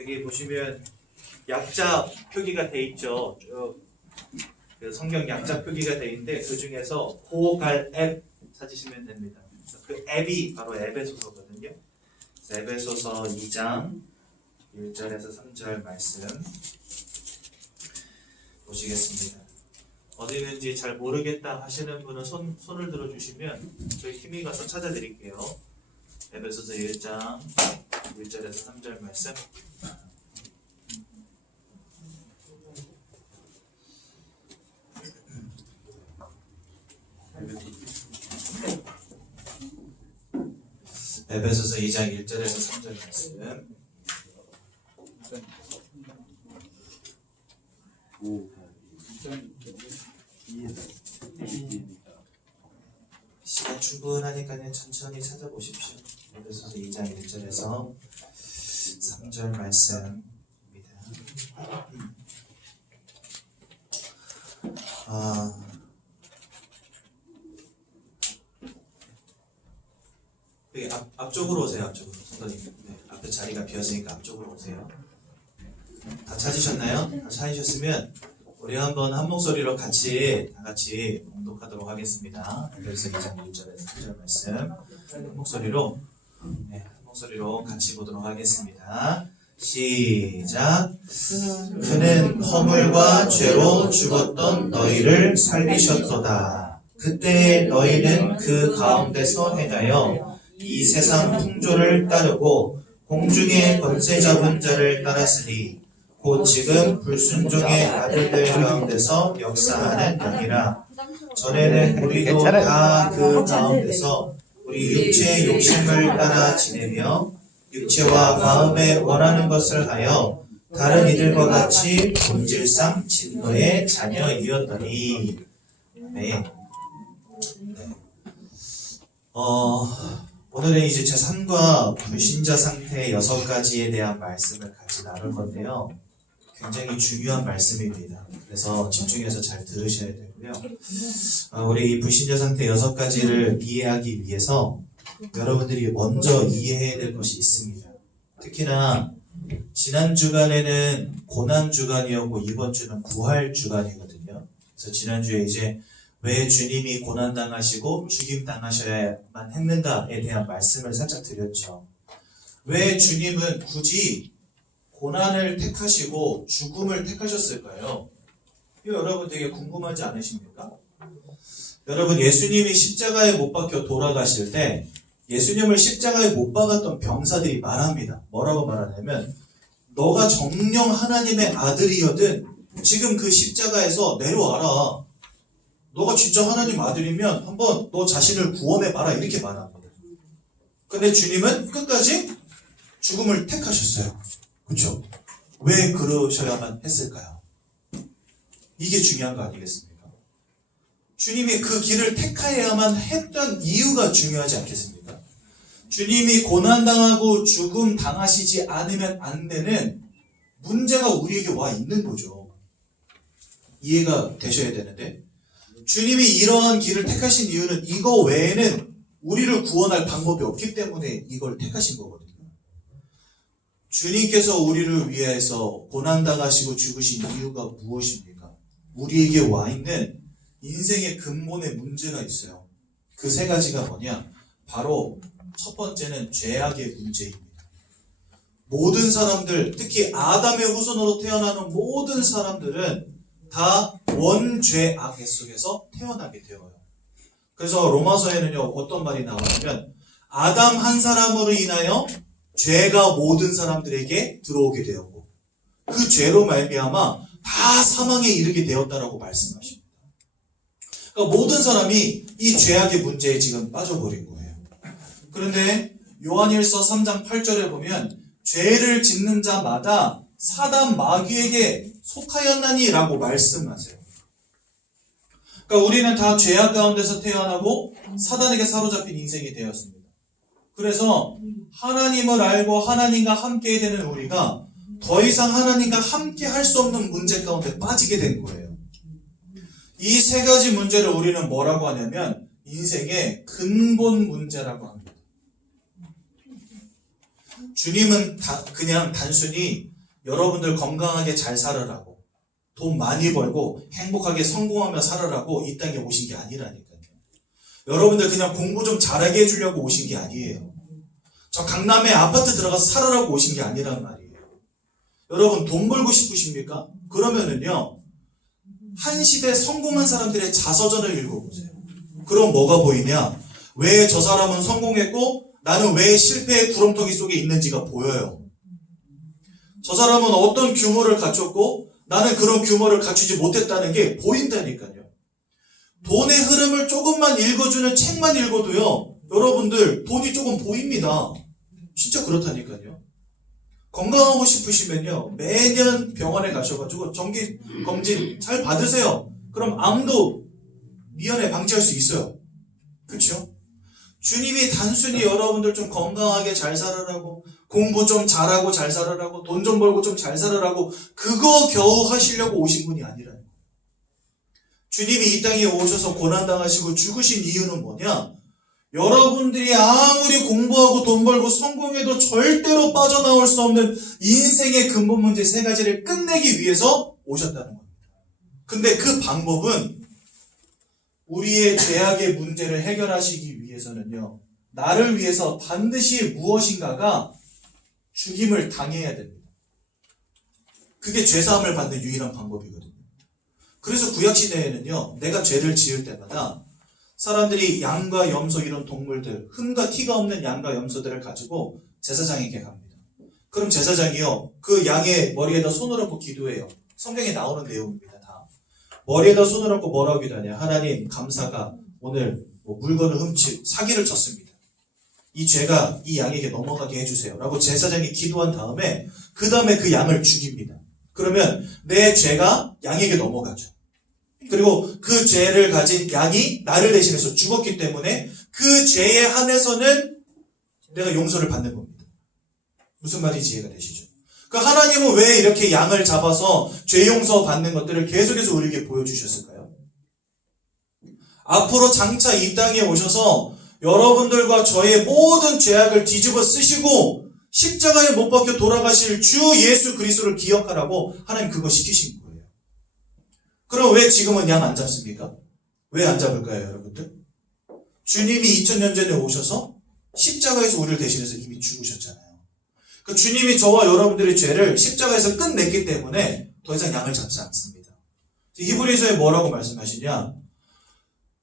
여기 보시면 약자 표기가 돼 있죠. 그 성경 약자 표기가 돼 있는데 그 중에서 고갈 앱 찾으시면 됩니다. 그 앱이 바로 에베소서거든요. 에베소서 2장 1절에서 3절 말씀 보시겠습니다. 어디 있는지 잘 모르겠다 하시는 분은 손을 들어주시면 저희 팀이 가서 찾아드릴게요. 에베소서 1장 1절에서 3절 말씀. 에베소서 2장 1절에서 3절 말씀. 시간 충분하니까요. 천천히 찾아보십시오. 에베소서 2장 1절에서 3절 말씀입니다. 여기 앞쪽으로 오세요. 앞쪽으로. 선생님. 네, 앞에 자리가 비었으니까 앞쪽으로 오세요. 다 찾으셨나요? 다 찾으셨으면 우리 한번 한 목소리로 다 같이 봉독하도록 하겠습니다. 그래서 2장 1절에서 3절 말씀 한 목소리로 같이 보도록 하겠습니다. 시작. 그는 허물과 죄로 죽었던 너희를 살리셨도다. 그때 너희는 그 가운데서 행하여 이 세상 풍조를 따르고 공중의 권세 잡은 자를 따랐으니 곧 지금 불순종의 아들들 가운데서 역사하는 영이라. 전에는 우리도 다 그 가운데서 우리 육체의 욕심을 따라 지내며 육체와 마음에 원하는 것을 하여 다른 이들과 같이 본질상 진노의 자녀이었더니. 네. 오늘은 이제 제3과 불신자 상태의 6가지에 대한 말씀을 같이 나눌 건데요. 굉장히 중요한 말씀입니다. 그래서 집중해서 잘 들으셔야 되고요. 우리 이 불신자 상태 6가지를 이해하기 위해서 여러분들이 먼저 이해해야 될 것이 있습니다. 특히나 지난 주간에는 고난 주간이었고 이번 주는 부활 주간이거든요. 그래서 지난주에 이제 왜 주님이 고난당하시고 죽임당하셔야만 했는가에 대한 말씀을 살짝 드렸죠. 왜 주님은 굳이 고난을 택하시고 죽음을 택하셨을까요? 이거 여러분 되게 궁금하지 않으십니까? 여러분 예수님이 십자가에 못 박혀 돌아가실 때 예수님을 십자가에 못 박았던 병사들이 말합니다. 뭐라고 말하냐면 너가 정녕 하나님의 아들이거든 지금 그 십자가에서 내려와라. 너가 진짜 하나님 아들이면 한번 너 자신을 구원해봐라 이렇게 말합니다. 근데 주님은 끝까지 죽음을 택하셨어요. 그렇죠? 왜 그러셔야만 했을까요? 이게 중요한 거 아니겠습니까? 주님이 그 길을 택하여야만 했던 이유가 중요하지 않겠습니까? 주님이 고난당하고 죽음 당하시지 않으면 안 되는 문제가 우리에게 와 있는 거죠. 이해가 되셔야 되는데 주님이 이러한 길을 택하신 이유는 이거 외에는 우리를 구원할 방법이 없기 때문에 이걸 택하신 거거든요. 주님께서 우리를 위해서 고난당하시고 죽으신 이유가 무엇입니까? 우리에게 와 있는 인생의 근본의 문제가 있어요. 그 3가지가 뭐냐? 바로 첫 번째는 죄악의 문제입니다. 모든 사람들, 특히 아담의 후손으로 태어나는 모든 사람들은 다 원죄악 속에서 태어나게 되어요. 그래서 로마서에는요 어떤 말이 나오냐면 아담 한 사람으로 인하여 죄가 모든 사람들에게 들어오게 되었고 그 죄로 말미암아 다 사망에 이르게 되었다라고 말씀하십니다. 그러니까 모든 사람이 이 죄악의 문제에 지금 빠져버린 거예요. 그런데 요한일서 3장 8절에 보면 죄를 짓는 자마다 사단 마귀에게 속하였나니 라고 말씀하세요. 그러니까 우리는 다 죄악 가운데서 태어나고 사단에게 사로잡힌 인생이 되었습니다. 그래서 하나님을 알고 하나님과 함께 되는 우리가 더 이상 하나님과 함께 할 수 없는 문제 가운데 빠지게 된 거예요. 이 3가지 문제를 우리는 뭐라고 하냐면 인생의 근본 문제라고 합니다. 주님은 그냥 단순히 여러분들 건강하게 잘 살으라고, 돈 많이 벌고 행복하게 성공하며 살으라고 이 땅에 오신 게 아니라니까요. 여러분들 그냥 공부 좀 잘하게 해주려고 오신 게 아니에요. 저 강남에 아파트 들어가서 살으라고 오신 게 아니란 말이에요. 여러분 돈 벌고 싶으십니까? 그러면은요, 한 시대 성공한 사람들의 자서전을 읽어보세요. 그럼 뭐가 보이냐? 왜 저 사람은 성공했고 나는 왜 실패의 구렁텅이 속에 있는지가 보여요. 저 사람은 어떤 규모를 갖췄고 나는 그런 규모를 갖추지 못했다는 게 보인다니까요. 돈의 흐름을 조금만 읽어주는 책만 읽어도요, 여러분들 돈이 조금 보입니다. 진짜 그렇다니까요. 건강하고 싶으시면요, 매년 병원에 가셔가지고 정기 검진 잘 받으세요. 그럼 암도 미연에 방지할 수 있어요. 그렇죠? 주님이 단순히 여러분들 좀 건강하게 잘 살으라고, 공부 좀 잘하고 잘 살으라고, 돈 좀 벌고 좀 잘 살으라고 그거 겨우 하시려고 오신 분이 아니라는 거예요. 주님이 이 땅에 오셔서 고난당하시고 죽으신 이유는 뭐냐? 여러분들이 아무리 공부하고 돈 벌고 성공해도 절대로 빠져나올 수 없는 인생의 근본 문제 세 가지를 끝내기 위해서 오셨다는 겁니다. 근데 그 방법은 우리의 죄악의 문제를 해결하시기 위해서는요, 나를 위해서 반드시 무엇인가가 죽임을 당해야 됩니다. 그게 죄사함을 받는 유일한 방법이거든요. 그래서 구약시대에는요, 내가 죄를 지을 때마다 사람들이 양과 염소 이런 동물들, 흠과 티가 없는 양과 염소들을 가지고 제사장에게 갑니다. 그럼 제사장이요, 그 양의 머리에다 손을 얹고 기도해요. 성경에 나오는 내용입니다. 다. 머리에다 손을 얹고 뭐라고 기도하냐? 하나님 감사가 오늘 물건을 사기를 쳤습니다. 이 죄가 이 양에게 넘어가게 해주세요 라고 제사장이 기도한 다음에 그 다음에 그 양을 죽입니다. 그러면 내 죄가 양에게 넘어가죠. 그리고 그 죄를 가진 양이 나를 대신해서 죽었기 때문에 그 죄에 한해서는 내가 용서를 받는 겁니다. 무슨 말인지 이해가 되시죠? 그러니까 하나님은 왜 이렇게 양을 잡아서 죄 용서 받는 것들을 계속해서 우리에게 보여주셨을까요? 앞으로 장차 이 땅에 오셔서 여러분들과 저의 모든 죄악을 뒤집어 쓰시고 십자가에 못 박혀 돌아가실 주 예수 그리스도를 기억하라고 하나님 그거 시키신 거예요. 그럼 왜 지금은 양 안 잡습니까? 왜 안 잡을까요, 여러분들? 주님이 2000년 전에 오셔서 십자가에서 우리를 대신해서 이미 죽으셨잖아요. 그 주님이 저와 여러분들의 죄를 십자가에서 끝냈기 때문에 더 이상 양을 잡지 않습니다. 히브리서에 뭐라고 말씀하시냐?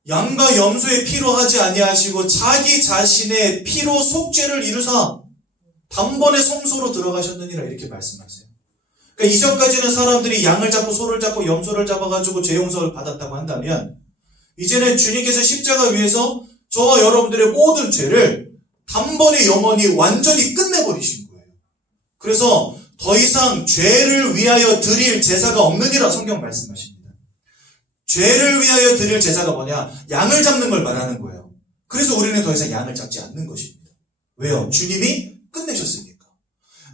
양과 염소의 피로 하지 아니하시고 자기 자신의 피로 속죄를 이루사 단번에 성소로 들어가셨느니라 이렇게 말씀하세요. 그러니까 이전까지는 사람들이 양을 잡고 소를 잡고 염소를 잡아가지고 죄 용서를 받았다고 한다면 이제는 주님께서 십자가 위에서 저와 여러분들의 모든 죄를 단번에 영원히 완전히 끝내버리신 거예요. 그래서 더 이상 죄를 위하여 드릴 제사가 없느니라 성경 말씀하십니다. 죄를 위하여 드릴 제사가 뭐냐? 양을 잡는 걸 말하는 거예요. 그래서 우리는 더 이상 양을 잡지 않는 것입니다. 왜요? 주님이 끝내셨으니까.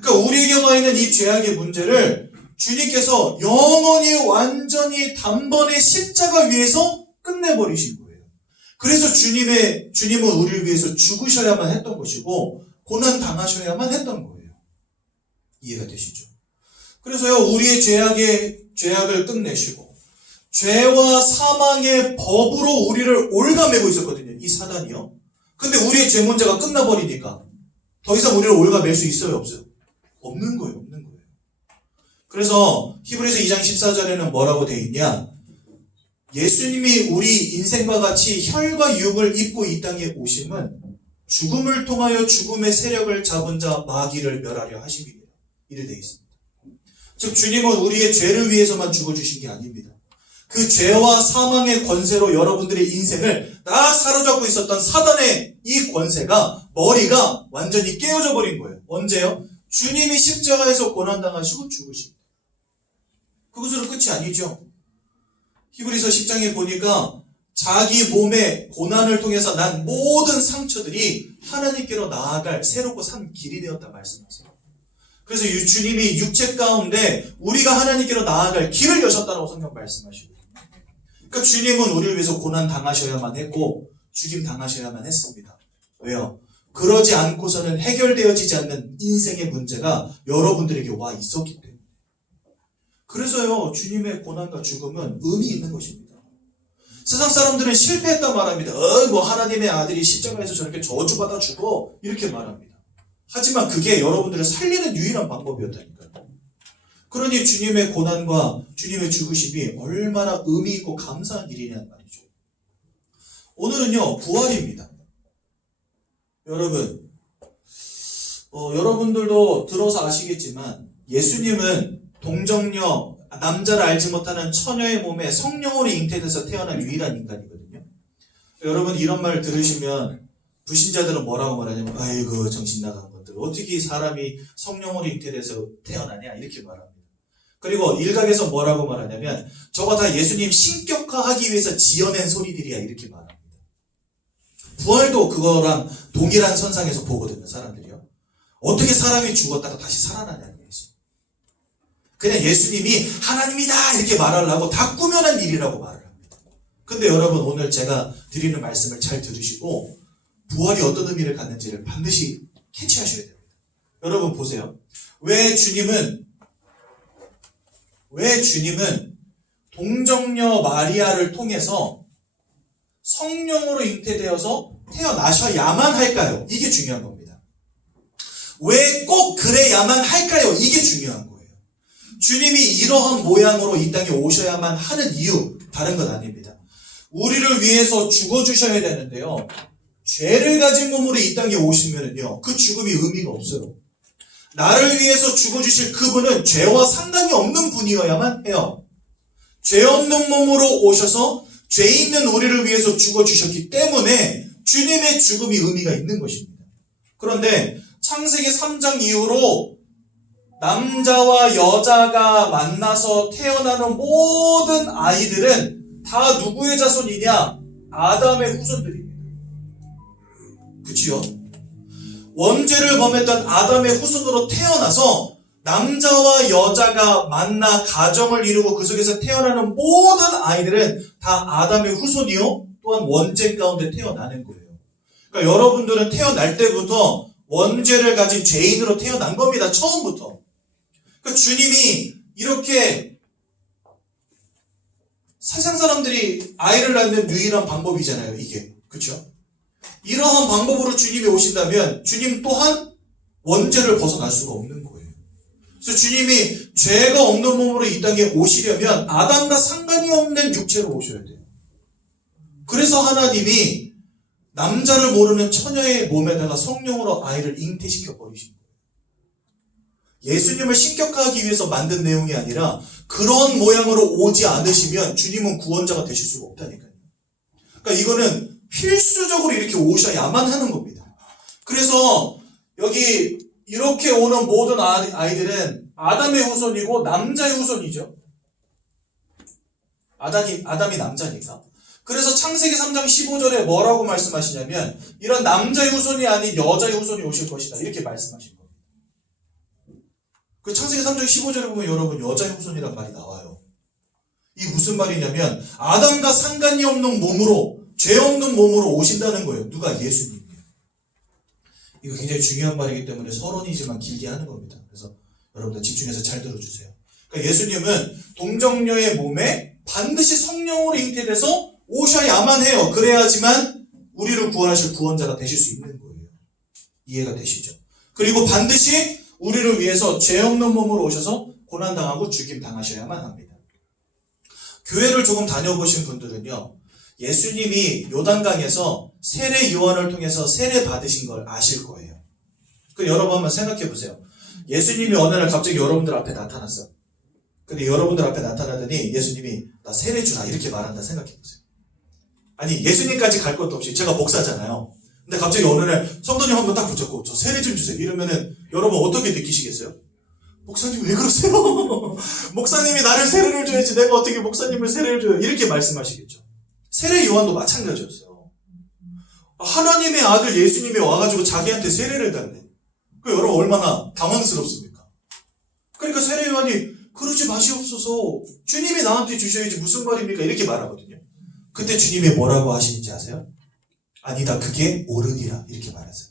그러니까 우리에게 와 있는 이 죄악의 문제를 주님께서 영원히 완전히 단번에 십자가 위에서 끝내버리신 거예요. 그래서 주님은 우리를 위해서 죽으셔야만 했던 것이고 고난 당하셔야만 했던 거예요. 이해가 되시죠? 그래서요, 우리의 죄악을 끝내시고 죄와 사망의 법으로 우리를 올가매고 있었거든요. 이 사단이요. 근데 우리의 죄 문제가 끝나버리니까 더 이상 우리를 올가맬 수 있어요, 없어요? 없는 거예요, 없는 거예요. 그래서 히브리서 2장 14절에는 뭐라고 돼 있냐? 예수님이 우리 인생과 같이 혈과 육을 입고 이 땅에 오심은 죽음을 통하여 죽음의 세력을 잡은 자 마귀를 멸하려 하심이니라. 이래 돼 있습니다. 즉 주님은 우리의 죄를 위해서만 죽어주신 게 아닙니다. 그 죄와 사망의 권세로 여러분들의 인생을 다 사로잡고 있었던 사단의 이 권세가 머리가 완전히 깨어져 버린 거예요. 언제요? 주님이 십자가에서 고난당하시고 죽으십니다. 그것으로 끝이 아니죠. 히브리서 10장에 보니까 자기 몸의 고난을 통해서 난 모든 상처들이 하나님께로 나아갈 새롭고 산 길이 되었다 말씀하세요. 그래서 주님이 육체 가운데 우리가 하나님께로 나아갈 길을 여셨다고 성경 말씀하시고, 그러니까 주님은 우리를 위해서 고난 당하셔야만 했고 죽임 당하셔야만 했습니다. 왜요? 그러지 않고서는 해결되어지지 않는 인생의 문제가 여러분들에게 와 있었기 때문에. 그래서요, 주님의 고난과 죽음은 의미 있는 것입니다. 세상 사람들은 실패했다 말합니다. 뭐 하나님의 아들이 십자가에서 저렇게 저주받아 죽어 이렇게 말합니다. 하지만 그게 여러분들을 살리는 유일한 방법이었다니까요. 그러니 주님의 고난과 주님의 죽으심이 얼마나 의미 있고 감사한 일이냐는 말이죠. 오늘은요, 부활입니다. 여러분, 여러분들도 들어서 아시겠지만 예수님은 동정녀, 남자를 알지 못하는 처녀의 몸에 성령으로 잉태돼서 태어난 유일한 인간이거든요. 여러분, 이런 말을 들으시면 불신자들은 뭐라고 말하냐면, 아이고 정신 나간 것들, 어떻게 사람이 성령으로 잉태돼서 태어나냐 이렇게 말합니다. 그리고 일각에서 뭐라고 말하냐면, 저거 다 예수님 신격화하기 위해서 지어낸 소리들이야 이렇게 말합니다. 부활도 그거랑 동일한 선상에서 보거든요, 사람들이요. 어떻게 사람이 죽었다가 다시 살아나냐는 거죠. 그냥 예수님이 하나님이다 이렇게 말하려고 다 꾸며낸 일이라고 말을 합니다. 근데 여러분, 오늘 제가 드리는 말씀을 잘 들으시고 부활이 어떤 의미를 갖는지를 반드시 캐치하셔야 됩니다. 여러분 보세요. 왜 주님은 동정녀 마리아를 통해서 성령으로 잉태되어서 태어나셔야만 할까요? 이게 중요한 겁니다. 왜 꼭 그래야만 할까요? 이게 중요한 거예요. 주님이 이러한 모양으로 이 땅에 오셔야만 하는 이유, 다른 건 아닙니다. 우리를 위해서 죽어주셔야 되는데요. 죄를 가진 몸으로 이 땅에 오시면은요, 그 죽음이 의미가 없어요. 나를 위해서 죽어주실 그분은 죄와 상관이 없는 분이어야만 해요. 죄 없는 몸으로 오셔서 죄 있는 우리를 위해서 죽어주셨기 때문에 주님의 죽음이 의미가 있는 것입니다. 그런데 창세기 3장 이후로 남자와 여자가 만나서 태어나는 모든 아이들은 다 누구의 자손이냐? 아담의 후손들입니다. 그치요? 원죄를 범했던 아담의 후손으로 태어나서 남자와 여자가 만나 가정을 이루고 그 속에서 태어나는 모든 아이들은 다 아담의 후손이요, 또한 원죄 가운데 태어나는 거예요. 그러니까 여러분들은 태어날 때부터 원죄를 가진 죄인으로 태어난 겁니다. 처음부터. 그러니까 주님이 이렇게 세상 사람들이 아이를 낳는 유일한 방법이잖아요, 이게. 그렇죠? 이러한 방법으로 주님이 오신다면 주님 또한 원죄를 벗어날 수가 없는 거예요. 그래서 주님이 죄가 없는 몸으로 이 땅에 오시려면 아담과 상관이 없는 육체로 오셔야 돼요. 그래서 하나님이 남자를 모르는 처녀의 몸에다가 성령으로 아이를 잉태시켜 버리신 거예요. 예수님을 신격화하기 위해서 만든 내용이 아니라 그런 모양으로 오지 않으시면 주님은 구원자가 되실 수가 없다니까요. 그러니까 이거는 필수적으로 이렇게 오셔야만 하는 겁니다. 그래서 여기 이렇게 오는 모든 아이들은 아담의 후손이고 남자의 후손이죠. 아담이 남자니까. 그래서 창세기 3장 15절에 뭐라고 말씀하시냐면 이런 남자의 후손이 아닌 여자의 후손이 오실 것이다 이렇게 말씀하신 겁니다. 그 창세기 3장 15절에 보면 여러분 여자의 후손이란 말이 나와요. 이게 무슨 말이냐면 아담과 상관이 없는 몸으로, 죄 없는 몸으로 오신다는 거예요. 누가? 예수님이에요. 이거 굉장히 중요한 말이기 때문에 서론이지만 길게 하는 겁니다. 그래서 여러분들 집중해서 잘 들어주세요. 그러니까 예수님은 동정녀의 몸에 반드시 성령으로 잉태돼서 오셔야만 해요. 그래야지만 우리를 구원하실 구원자가 되실 수 있는 거예요. 이해가 되시죠? 그리고 반드시 우리를 위해서 죄 없는 몸으로 오셔서 고난당하고 죽임 당하셔야만 합니다. 교회를 조금 다녀보신 분들은요, 예수님이 요단강에서 세례 요한을 통해서 세례 받으신 걸 아실 거예요. 그 여러분 한번 생각해 보세요. 예수님이 어느 날 갑자기 여러분들 앞에 나타났어요. 근데 여러분들 앞에 나타나더니 예수님이 나 세례 주라 이렇게 말한다 생각해 보세요. 아니 예수님까지 갈 것도 없이 제가 목사잖아요. 근데 갑자기 어느 날 성도님 한번 딱 붙잡고 저 세례 좀 주세요 이러면은 여러분 어떻게 느끼시겠어요? 목사님 왜 그러세요? 목사님이 나를 세례를 줘야지 내가 어떻게 목사님을 세례를 줘요? 이렇게 말씀하시겠죠. 세례 요한도 마찬가지였어요. 하나님의 아들 예수님이 와가지고 자기한테 세례를 달래. 그 여러분 얼마나 당황스럽습니까? 그러니까 세례 요한이 그러지 마시옵소서. 주님이 나한테 주셔야지 무슨 말입니까? 이렇게 말하거든요. 그때 주님이 뭐라고 하시는지 아세요? 아니다 그게 옳으니라 이렇게 말하세요.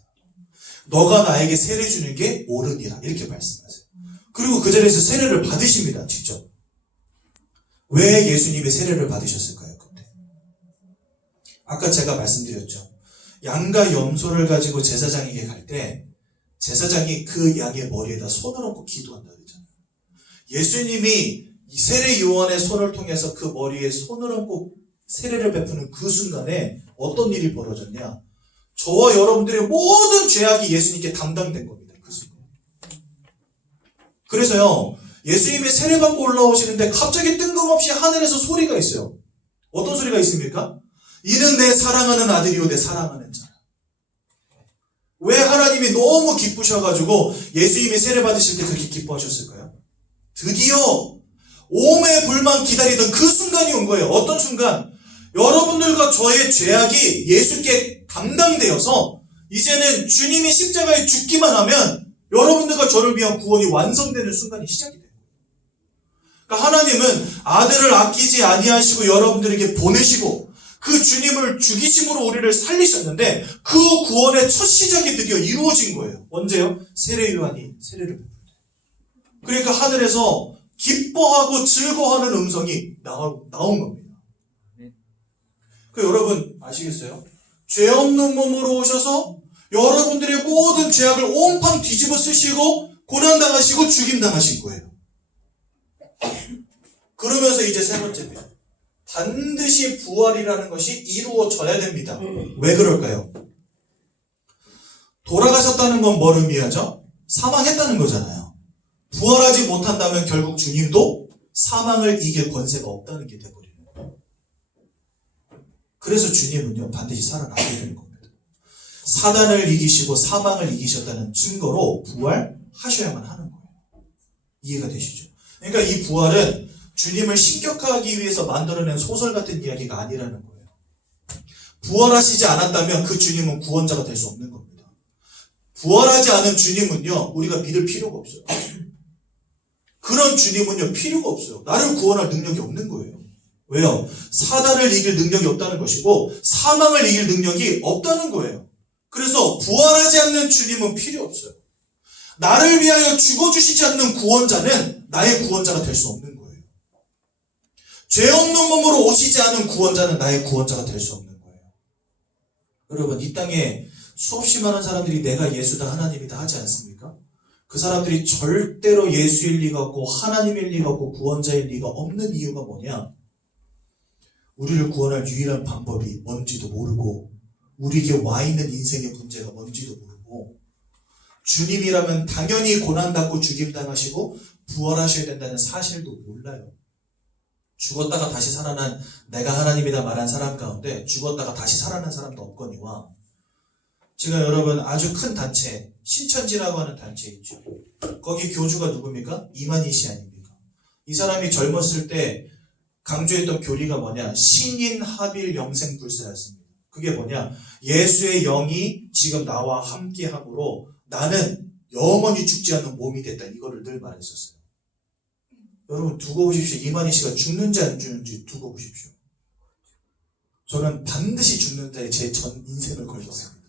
너가 나에게 세례 주는 게 옳으니라 이렇게 말씀하세요. 그리고 그 자리에서 세례를 받으십니다. 직접. 왜 예수님이 세례를 받으셨을까요? 근데 아까 제가 말씀드렸죠. 양과 염소를 가지고 제사장에게 갈 때 제사장이 그 양의 머리에다 손을 얹고 기도한다 그랬잖아요. 예수님이 세례 요한의 손을 통해서 그 머리에 손을 얹고 세례를 베푸는 그 순간에 어떤 일이 벌어졌냐? 저와 여러분들의 모든 죄악이 예수님께 담당된 겁니다. 그 순간. 그래서요, 예수님이 세례받고 올라오시는데 갑자기 뜬금없이 하늘에서 소리가 있어요. 어떤 소리가 있습니까? 이는 내 사랑하는 아들이요 내 사랑하는 자라. 왜 하나님이 너무 기쁘셔가지고 예수님이 세례 받으실 때 그렇게 기뻐하셨을까요? 드디어 오매불만 기다리던 그 순간이 온 거예요. 어떤 순간? 여러분들과 저의 죄악이 예수께 담당되어서 이제는 주님이 십자가에 죽기만 하면 여러분들과 저를 위한 구원이 완성되는 순간이 시작이 돼요. 그러니까 하나님은 아들을 아끼지 아니하시고 여러분들에게 보내시고 그 주님을 죽이심으로 우리를 살리셨는데 그 구원의 첫 시작이 드디어 이루어진 거예요. 언제요? 세례 요한이 세례를 베풀 때. 그러니까 하늘에서 기뻐하고 즐거워하는 음성이 나온 겁니다. 그 여러분 아시겠어요? 죄 없는 몸으로 오셔서 여러분들의 모든 죄악을 온팡 뒤집어 쓰시고 고난당하시고 죽임당하신 거예요. 그러면서 이제 세 번째입니다. 반드시 부활이라는 것이 이루어져야 됩니다. 왜 그럴까요? 돌아가셨다는 건 뭘 의미하죠? 사망했다는 거잖아요. 부활하지 못한다면 결국 주님도 사망을 이길 권세가 없다는 게 돼버려요. 그래서 주님은요 반드시 살아나게 되는 겁니다. 사단을 이기시고 사망을 이기셨다는 증거로 부활하셔야만 하는 거예요. 이해가 되시죠? 그러니까 이 부활은 주님을 신격화하기 위해서 만들어낸 소설 같은 이야기가 아니라는 거예요. 부활하시지 않았다면 그 주님은 구원자가 될 수 없는 겁니다. 부활하지 않은 주님은요 우리가 믿을 필요가 없어요. 그런 주님은요 필요가 없어요. 나를 구원할 능력이 없는 거예요. 왜요? 사단을 이길 능력이 없다는 것이고 사망을 이길 능력이 없다는 거예요. 그래서 부활하지 않는 주님은 필요 없어요. 나를 위하여 죽어주시지 않는 구원자는 나의 구원자가 될 수 없는 거예요. 죄 없는 몸으로 오시지 않은 구원자는 나의 구원자가 될 수 없는 거예요. 여러분 이 땅에 수없이 많은 사람들이 내가 예수다 하나님이다 하지 않습니까? 그 사람들이 절대로 예수일 리가 없고 하나님일 리가 없고 구원자일 리가 없는 이유가 뭐냐? 우리를 구원할 유일한 방법이 뭔지도 모르고 우리에게 와 있는 인생의 문제가 뭔지도 모르고 주님이라면 당연히 고난받고 죽임당하시고 부활하셔야 된다는 사실도 몰라요. 죽었다가 다시 살아난 내가 하나님이다 말한 사람 가운데 죽었다가 다시 살아난 사람도 없거니와 제가 여러분 아주 큰 단체 신천지라고 하는 단체 있죠. 거기 교주가 누굽니까? 이만희 씨 아닙니까? 이 사람이 젊었을 때 강조했던 교리가 뭐냐? 신인합일 영생불사였습니다. 그게 뭐냐? 예수의 영이 지금 나와 함께함으로 나는 영원히 죽지 않는 몸이 됐다. 이거를 늘 말했었어요. 여러분 두고 보십시오. 이만희 씨가 죽는지 안 죽는지 두고 보십시오. 저는 반드시 죽는 자에 제 전 인생을 걸겠습니다.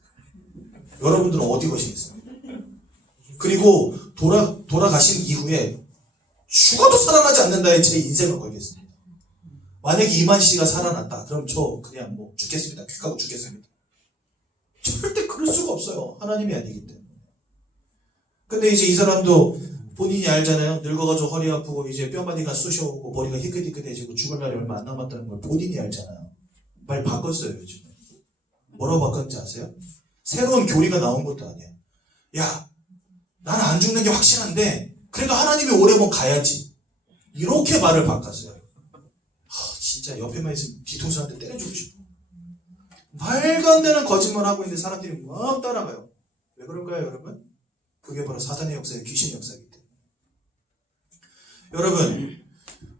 여러분들은 어디 거시겠어요? 그리고 돌아가신 이후에 죽어도 살아나지 않는다에 제 인생을 걸겠습니다. 만약에 이만희 씨가 살아났다. 그럼 저 그냥 뭐 죽겠습니다. 퀵하고 죽겠습니다. 절대 그럴 수가 없어요. 하나님이 아니기 때문에. 근데 이제 이 사람도 본인이 알잖아요. 늙어가지고 허리 아프고 이제 뼈마디가 쑤셔오고 머리가 희끗희끗해지고 죽을 날이 얼마 안 남았다는 걸 본인이 알잖아요. 말 바꿨어요 요즘에. 뭐라고 바꿨는지 아세요? 새로운 교리가 나온 것도 아니야. 야, 나는 안 죽는 게 확실한데 그래도 하나님이 오래 보면 가야지. 이렇게 말을 바꿨어요. 진짜 옆에만 있으면 뒤통수한테 때려주고 싶어. 말도 안 되는 거짓말 하고 있는 사람들이 막 따라가요. 왜 그럴까요 여러분? 그게 바로 사단의 역사예요. 귀신의 역사이기 때문에. 여러분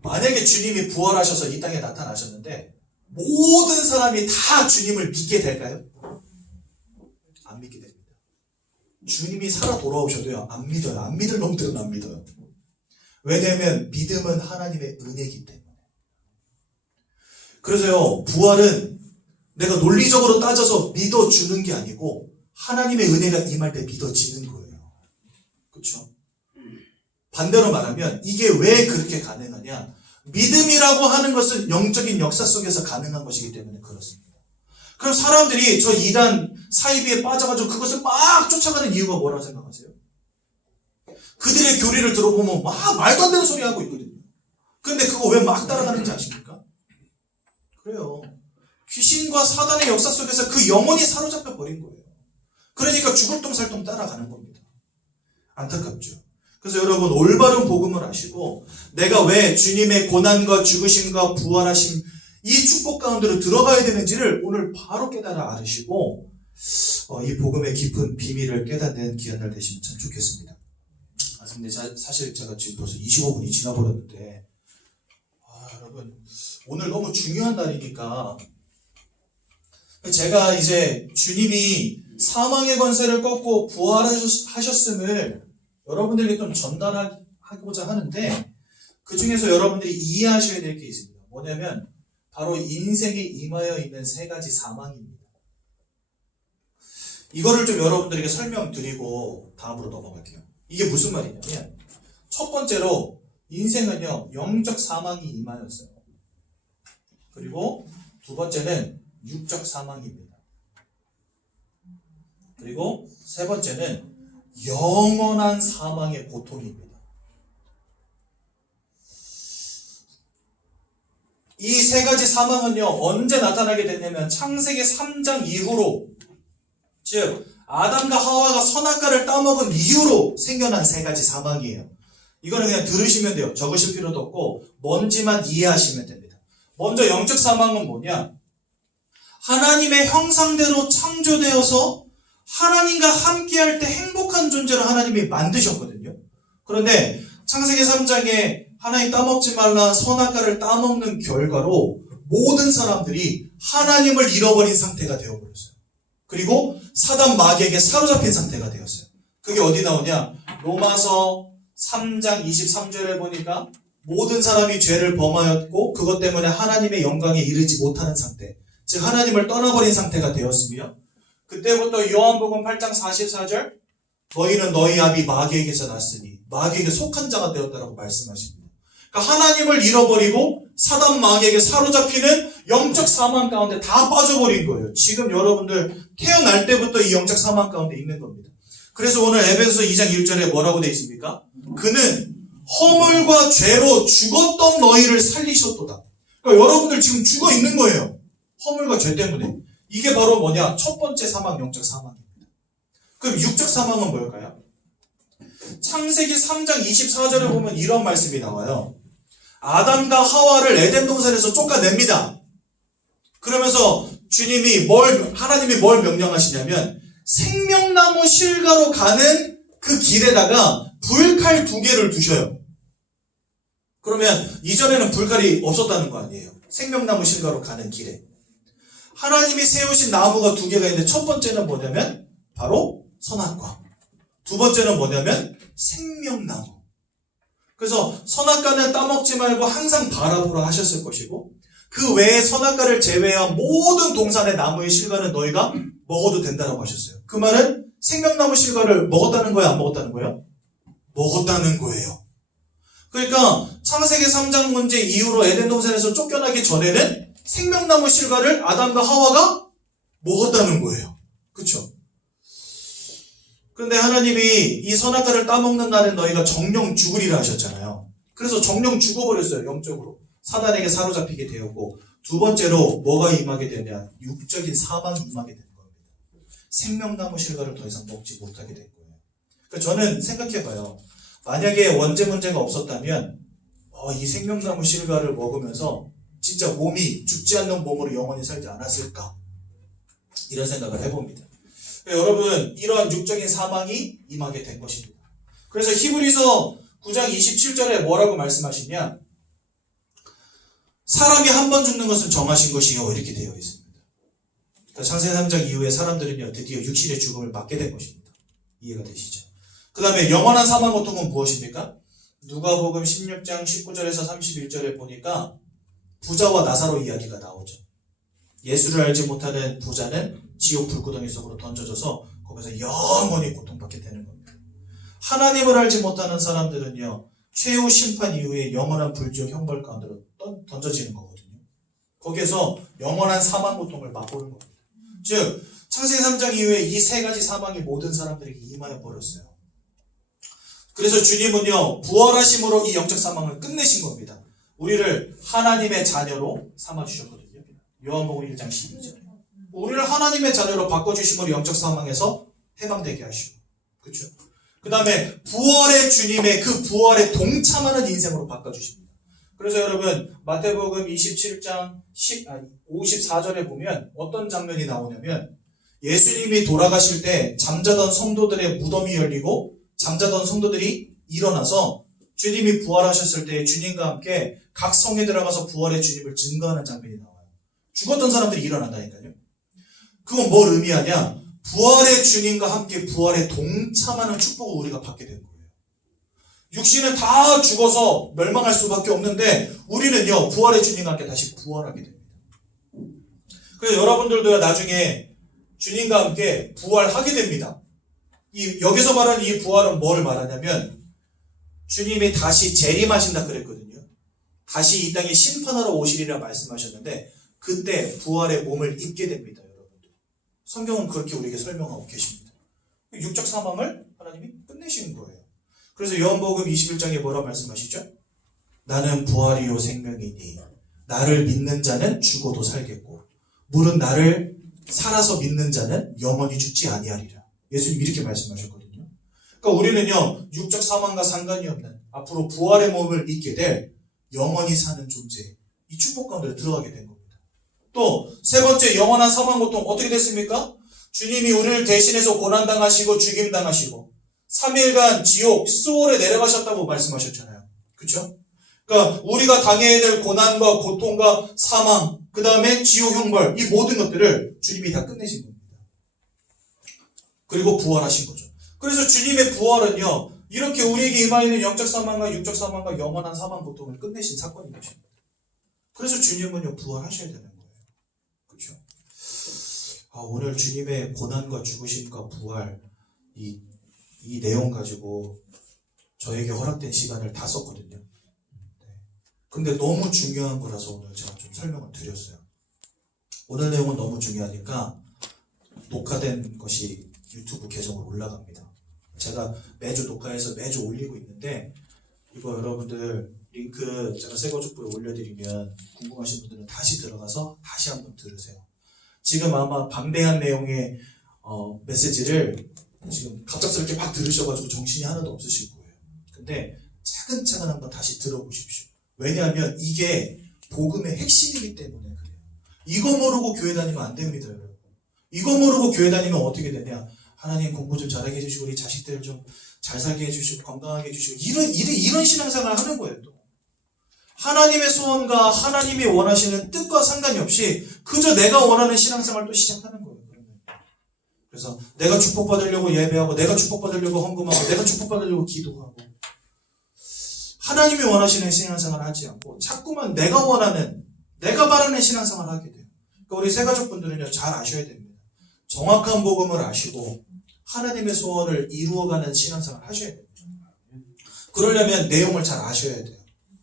만약에 주님이 부활하셔서 이 땅에 나타나셨는데 모든 사람이 다 주님을 믿게 될까요? 안 믿게 됩니다. 주님이 살아 돌아오셔도요 안 믿어요. 안 믿을 놈들은 안 믿어요. 왜냐하면 믿음은 하나님의 은혜이기 때문에. 그래서요 부활은 내가 논리적으로 따져서 믿어주는 게 아니고 하나님의 은혜가 임할 때 믿어지는 거예요. 그렇죠? 반대로 말하면 이게 왜 그렇게 가능하냐? 믿음이라고 하는 것은 영적인 역사 속에서 가능한 것이기 때문에 그렇습니다. 그럼 사람들이 저 이단 사이비에 빠져가지고 그것을 막 쫓아가는 이유가 뭐라고 생각하세요? 그들의 교리를 들어보면 막 말도 안 되는 소리 하고 있거든요. 근데 그거 왜 막 따라가는지 아십니까? 그래요. 귀신과 사단의 역사 속에서 그 영혼이 사로잡혀 버린 거예요. 그러니까 죽을 똥 살 똥 따라가는 겁니다. 안타깝죠. 그래서 여러분 올바른 복음을 아시고 내가 왜 주님의 고난과 죽으심과 부활하심 이 축복 가운데로 들어가야 되는지를 오늘 바로 깨달아 알으시고 이 복음의 깊은 비밀을 깨닫는 귀한 날 되시면 참 좋겠습니다. 근데 사실 제가 지금 벌써 25분이 지나버렸는데 여러분 오늘 너무 중요한 날이니까 제가 이제 주님이 사망의 권세를 꺾고 부활하셨음을 여러분들에게 좀 전달하고자 하는데 그 중에서 여러분들이 이해하셔야 될 게 있습니다. 뭐냐면 바로 인생에 임하여 있는 세 가지 사망입니다. 이거를 좀 여러분들에게 설명드리고 다음으로 넘어갈게요. 이게 무슨 말이냐면 첫 번째로 인생은요 영적 사망이 임하였어요. 그리고 두 번째는 육적 사망입니다. 그리고 세 번째는 영원한 사망의 고통입니다. 이 세 가지 사망은요 언제 나타나게 됐냐면 창세기 3장 이후로, 즉 아담과 하와가 선악과를 따먹은 이후로 생겨난 세 가지 사망이에요. 이거는 그냥 들으시면 돼요. 적으실 필요도 없고 뭔지만 이해하시면 됩니다. 먼저 영적 사망은 뭐냐? 하나님의 형상대로 창조되어서 하나님과 함께할 때 행복한 존재로 하나님이 만드셨거든요. 그런데 창세기 3장에 하나님 따먹지 말라 선악과를 따먹는 결과로 모든 사람들이 하나님을 잃어버린 상태가 되어버렸어요. 그리고 사단 마귀에게 사로잡힌 상태가 되었어요. 그게 어디 나오냐? 로마서 3장 23절에 보니까 모든 사람이 죄를 범하였고 그것 때문에 하나님의 영광에 이르지 못하는 상태, 즉 하나님을 떠나버린 상태가 되었으며, 그때부터 요한복음 8장 44절 너희는 너희 아비 마귀에게서 났으니 마귀에게 속한 자가 되었다라고 말씀하십니다. 그러니까 하나님을 잃어버리고 사단 마귀에게 사로잡히는 영적 사망 가운데 다 빠져버린 거예요. 지금 여러분들 태어날 때부터 이 영적 사망 가운데 있는 겁니다. 그래서 오늘 에베소서 2장 1절에 뭐라고 되어 있습니까? 그는 허물과 죄로 죽었던 너희를 살리셨도다. 그러니까 여러분들 지금 죽어 있는 거예요. 허물과 죄 때문에. 이게 바로 뭐냐? 첫 번째 사망, 영적 사망입니다. 그럼 육적 사망은 뭘까요? 창세기 3장 24절에 보면 이런 말씀이 나와요. 아담과 하와를 에덴 동산에서 쫓아냅니다. 그러면서 하나님이 뭘 명령하시냐면 생명나무 실과로 가는 그 길에다가 불칼 2개를 두셔요. 그러면 이전에는 불칼이 없었다는 거 아니에요. 생명나무 실과로 가는 길에. 하나님이 세우신 나무가 2개가 있는데 첫 번째는 뭐냐면 바로 선악과. 두 번째는 뭐냐면 생명나무. 그래서 선악과는 따먹지 말고 항상 바라보라 하셨을 것이고, 그 외에 선악과를 제외한 모든 동산의 나무의 실과는 너희가 먹어도 된다라고 하셨어요. 그 말은 생명나무 실과를 먹었다는 거예요, 안 먹었다는 거예요? 먹었다는 거예요. 그러니까 창세기 3장 문제 이후로 에덴 동산에서 쫓겨나기 전에는 생명나무 실과를 아담과 하와가 먹었다는 거예요. 그렇죠? 그런데 하나님이 이 선악과를 따먹는 날엔 너희가 정령 죽으리라 하셨잖아요. 그래서 정령 죽어버렸어요. 영적으로. 사단에게 사로잡히게 되었고, 두 번째로 뭐가 임하게 되냐? 육적인 사망이 임하게 되는 겁니다. 생명나무 실과를 더 이상 먹지 못하게 된 거예요. 그러니까 저는 생각해봐요. 만약에 원죄 문제가 없었다면 이 생명나무 실과를 먹으면서 진짜 몸이 죽지 않는 몸으로 영원히 살지 않았을까? 이런 생각을 해봅니다. 그러니까 여러분, 이러한 육적인 사망이 임하게 된 것입니다. 그래서 히브리서 9장 27절에 뭐라고 말씀하시냐? 사람이 한 번 죽는 것은 정하신 것이요, 이렇게 되어 있습니다. 그러니까 창세기 3장 이후에 사람들은요 드디어 육신의 죽음을 맞게 된 것입니다. 이해가 되시죠? 그 다음에 영원한 사망 고통은 무엇입니까? 누가복음 16장 19절에서 31절에 보니까 부자와 나사로 이야기가 나오죠. 예수를 알지 못하는 부자는 지옥 불구덩이 속으로 던져져서 거기서 영원히 고통받게 되는 겁니다. 하나님을 알지 못하는 사람들은요, 최후 심판 이후에 영원한 불지옥 형벌 가운데로 던져지는 거거든요. 거기에서 영원한 사망 고통을 맛보는 겁니다. 즉 창세기 3장 이후에 이 세 가지 사망이 모든 사람들에게 임하여 버렸어요. 그래서 주님은요 부활하심으로 이 영적 사망을 끝내신 겁니다. 우리를 하나님의 자녀로 삼아주셨거든요. 요한복음 1장 12절. 우리를 하나님의 자녀로 바꿔주심으로 영적 사망에서 해방되게 하시고, 그렇죠? 그 다음에 부활의 주님의 그 부활에 동참하는 인생으로 바꿔주십니다. 그래서 여러분 마태복음 27장 54절에 보면 어떤 장면이 나오냐면 예수님이 돌아가실 때 잠자던 성도들의 무덤이 열리고 잠자던 성도들이 일어나서 주님이 부활하셨을 때 주님과 함께 각 성에 들어가서 부활의 주님을 증거하는 장면이 나와요. 죽었던 사람들이 일어난다니까요. 그건 뭘 의미하냐? 부활의 주님과 함께 부활에 동참하는 축복을 우리가 받게 된 거예요. 육신은 다 죽어서 멸망할 수밖에 없는데 우리는요 부활의 주님과 함께 다시 부활하게 됩니다. 그래서 여러분들도 나중에 주님과 함께 부활하게 됩니다. 여기서 말하는 이 부활은 뭘 말하냐면 주님이 다시 재림하신다 그랬거든요. 다시 이 땅에 심판하러 오시리라 말씀하셨는데 그때 부활의 몸을 입게 됩니다. 여러분들. 성경은 그렇게 우리에게 설명하고 계십니다. 육적 사망을 하나님이 끝내신 거예요. 그래서 요한복음 21장에 뭐라 말씀하시죠? 나는 부활이요 생명이니 나를 믿는 자는 죽어도 살겠고 물은 나를 살아서 믿는 자는 영원히 죽지 아니하리라. 예수님 이렇게 말씀하셨거든요. 그러니까 우리는요 육적 사망과 상관이 없는 앞으로 부활의 몸을 입게 될 영원히 사는 존재, 이 축복 가운데 들어가게 된 겁니다. 또 세 번째 영원한 사망 고통 어떻게 됐습니까? 주님이 우리를 대신해서 고난당하시고 죽임당하시고 3일간 지옥 스월에 내려가셨다고 말씀하셨잖아요. 그렇죠? 그러니까 우리가 당해야 될 고난과 고통과 사망, 그 다음에 지옥 형벌, 이 모든 것들을 주님이 다 끝내신 겁니다. 그리고 부활하신 거죠. 그래서 주님의 부활은요 이렇게 우리에게 임하여있는 영적 사망과 육적 사망과 영원한 사망 고통을 끝내신 사건인 것입니다. 그래서 주님은요 부활하셔야 되는 거예요. 그렇죠? 오늘 주님의 고난과 죽으심과 부활 이 내용 가지고 저에게 허락된 시간을 다 썼거든요. 근데 너무 중요한 거라서 오늘 제가 좀 설명을 드렸어요. 오늘 내용은 너무 중요하니까 녹화된 것이 유튜브 계정으로 올라갑니다. 제가 매주 녹화해서 매주 올리고 있는데 이거 여러분들 링크 제가 새거족부에 올려드리면 궁금하신 분들은 다시 들어가서 다시 한번 들으세요. 지금 아마 방대한 내용의 메시지를 지금 갑작스럽게 막 들으셔가지고 정신이 하나도 없으실 거예요. 근데 차근차근 한번 다시 들어보십시오. 왜냐하면 이게 복음의 핵심이기 때문에 그래요. 이거 모르고 교회 다니면 안 됩니다, 여러분. 이거 모르고 교회 다니면 어떻게 되냐? 하나님 공부 좀 잘하게 해주시고 우리 자식들 좀 잘 살게 해주시고 건강하게 해주시고 이런 신앙생활을 하는 거예요. 또 하나님의 소원과 하나님이 원하시는 뜻과 상관이 없이 그저 내가 원하는 신앙생활을 또 시작하는 거예요. 그래서 내가 축복받으려고 예배하고 내가 축복받으려고 헌금하고 내가 축복받으려고 기도하고 하나님이 원하시는 신앙생활을 하지 않고 자꾸만 내가 원하는 내가 바라는 신앙생활을 하게 돼요. 그러니까 우리 새가족분들은요 잘 아셔야 됩니다. 정확한 복음을 아시고 하나님의 소원을 이루어가는 신앙생활을 하셔야 됩니다. 그러려면 내용을 잘 아셔야 돼요.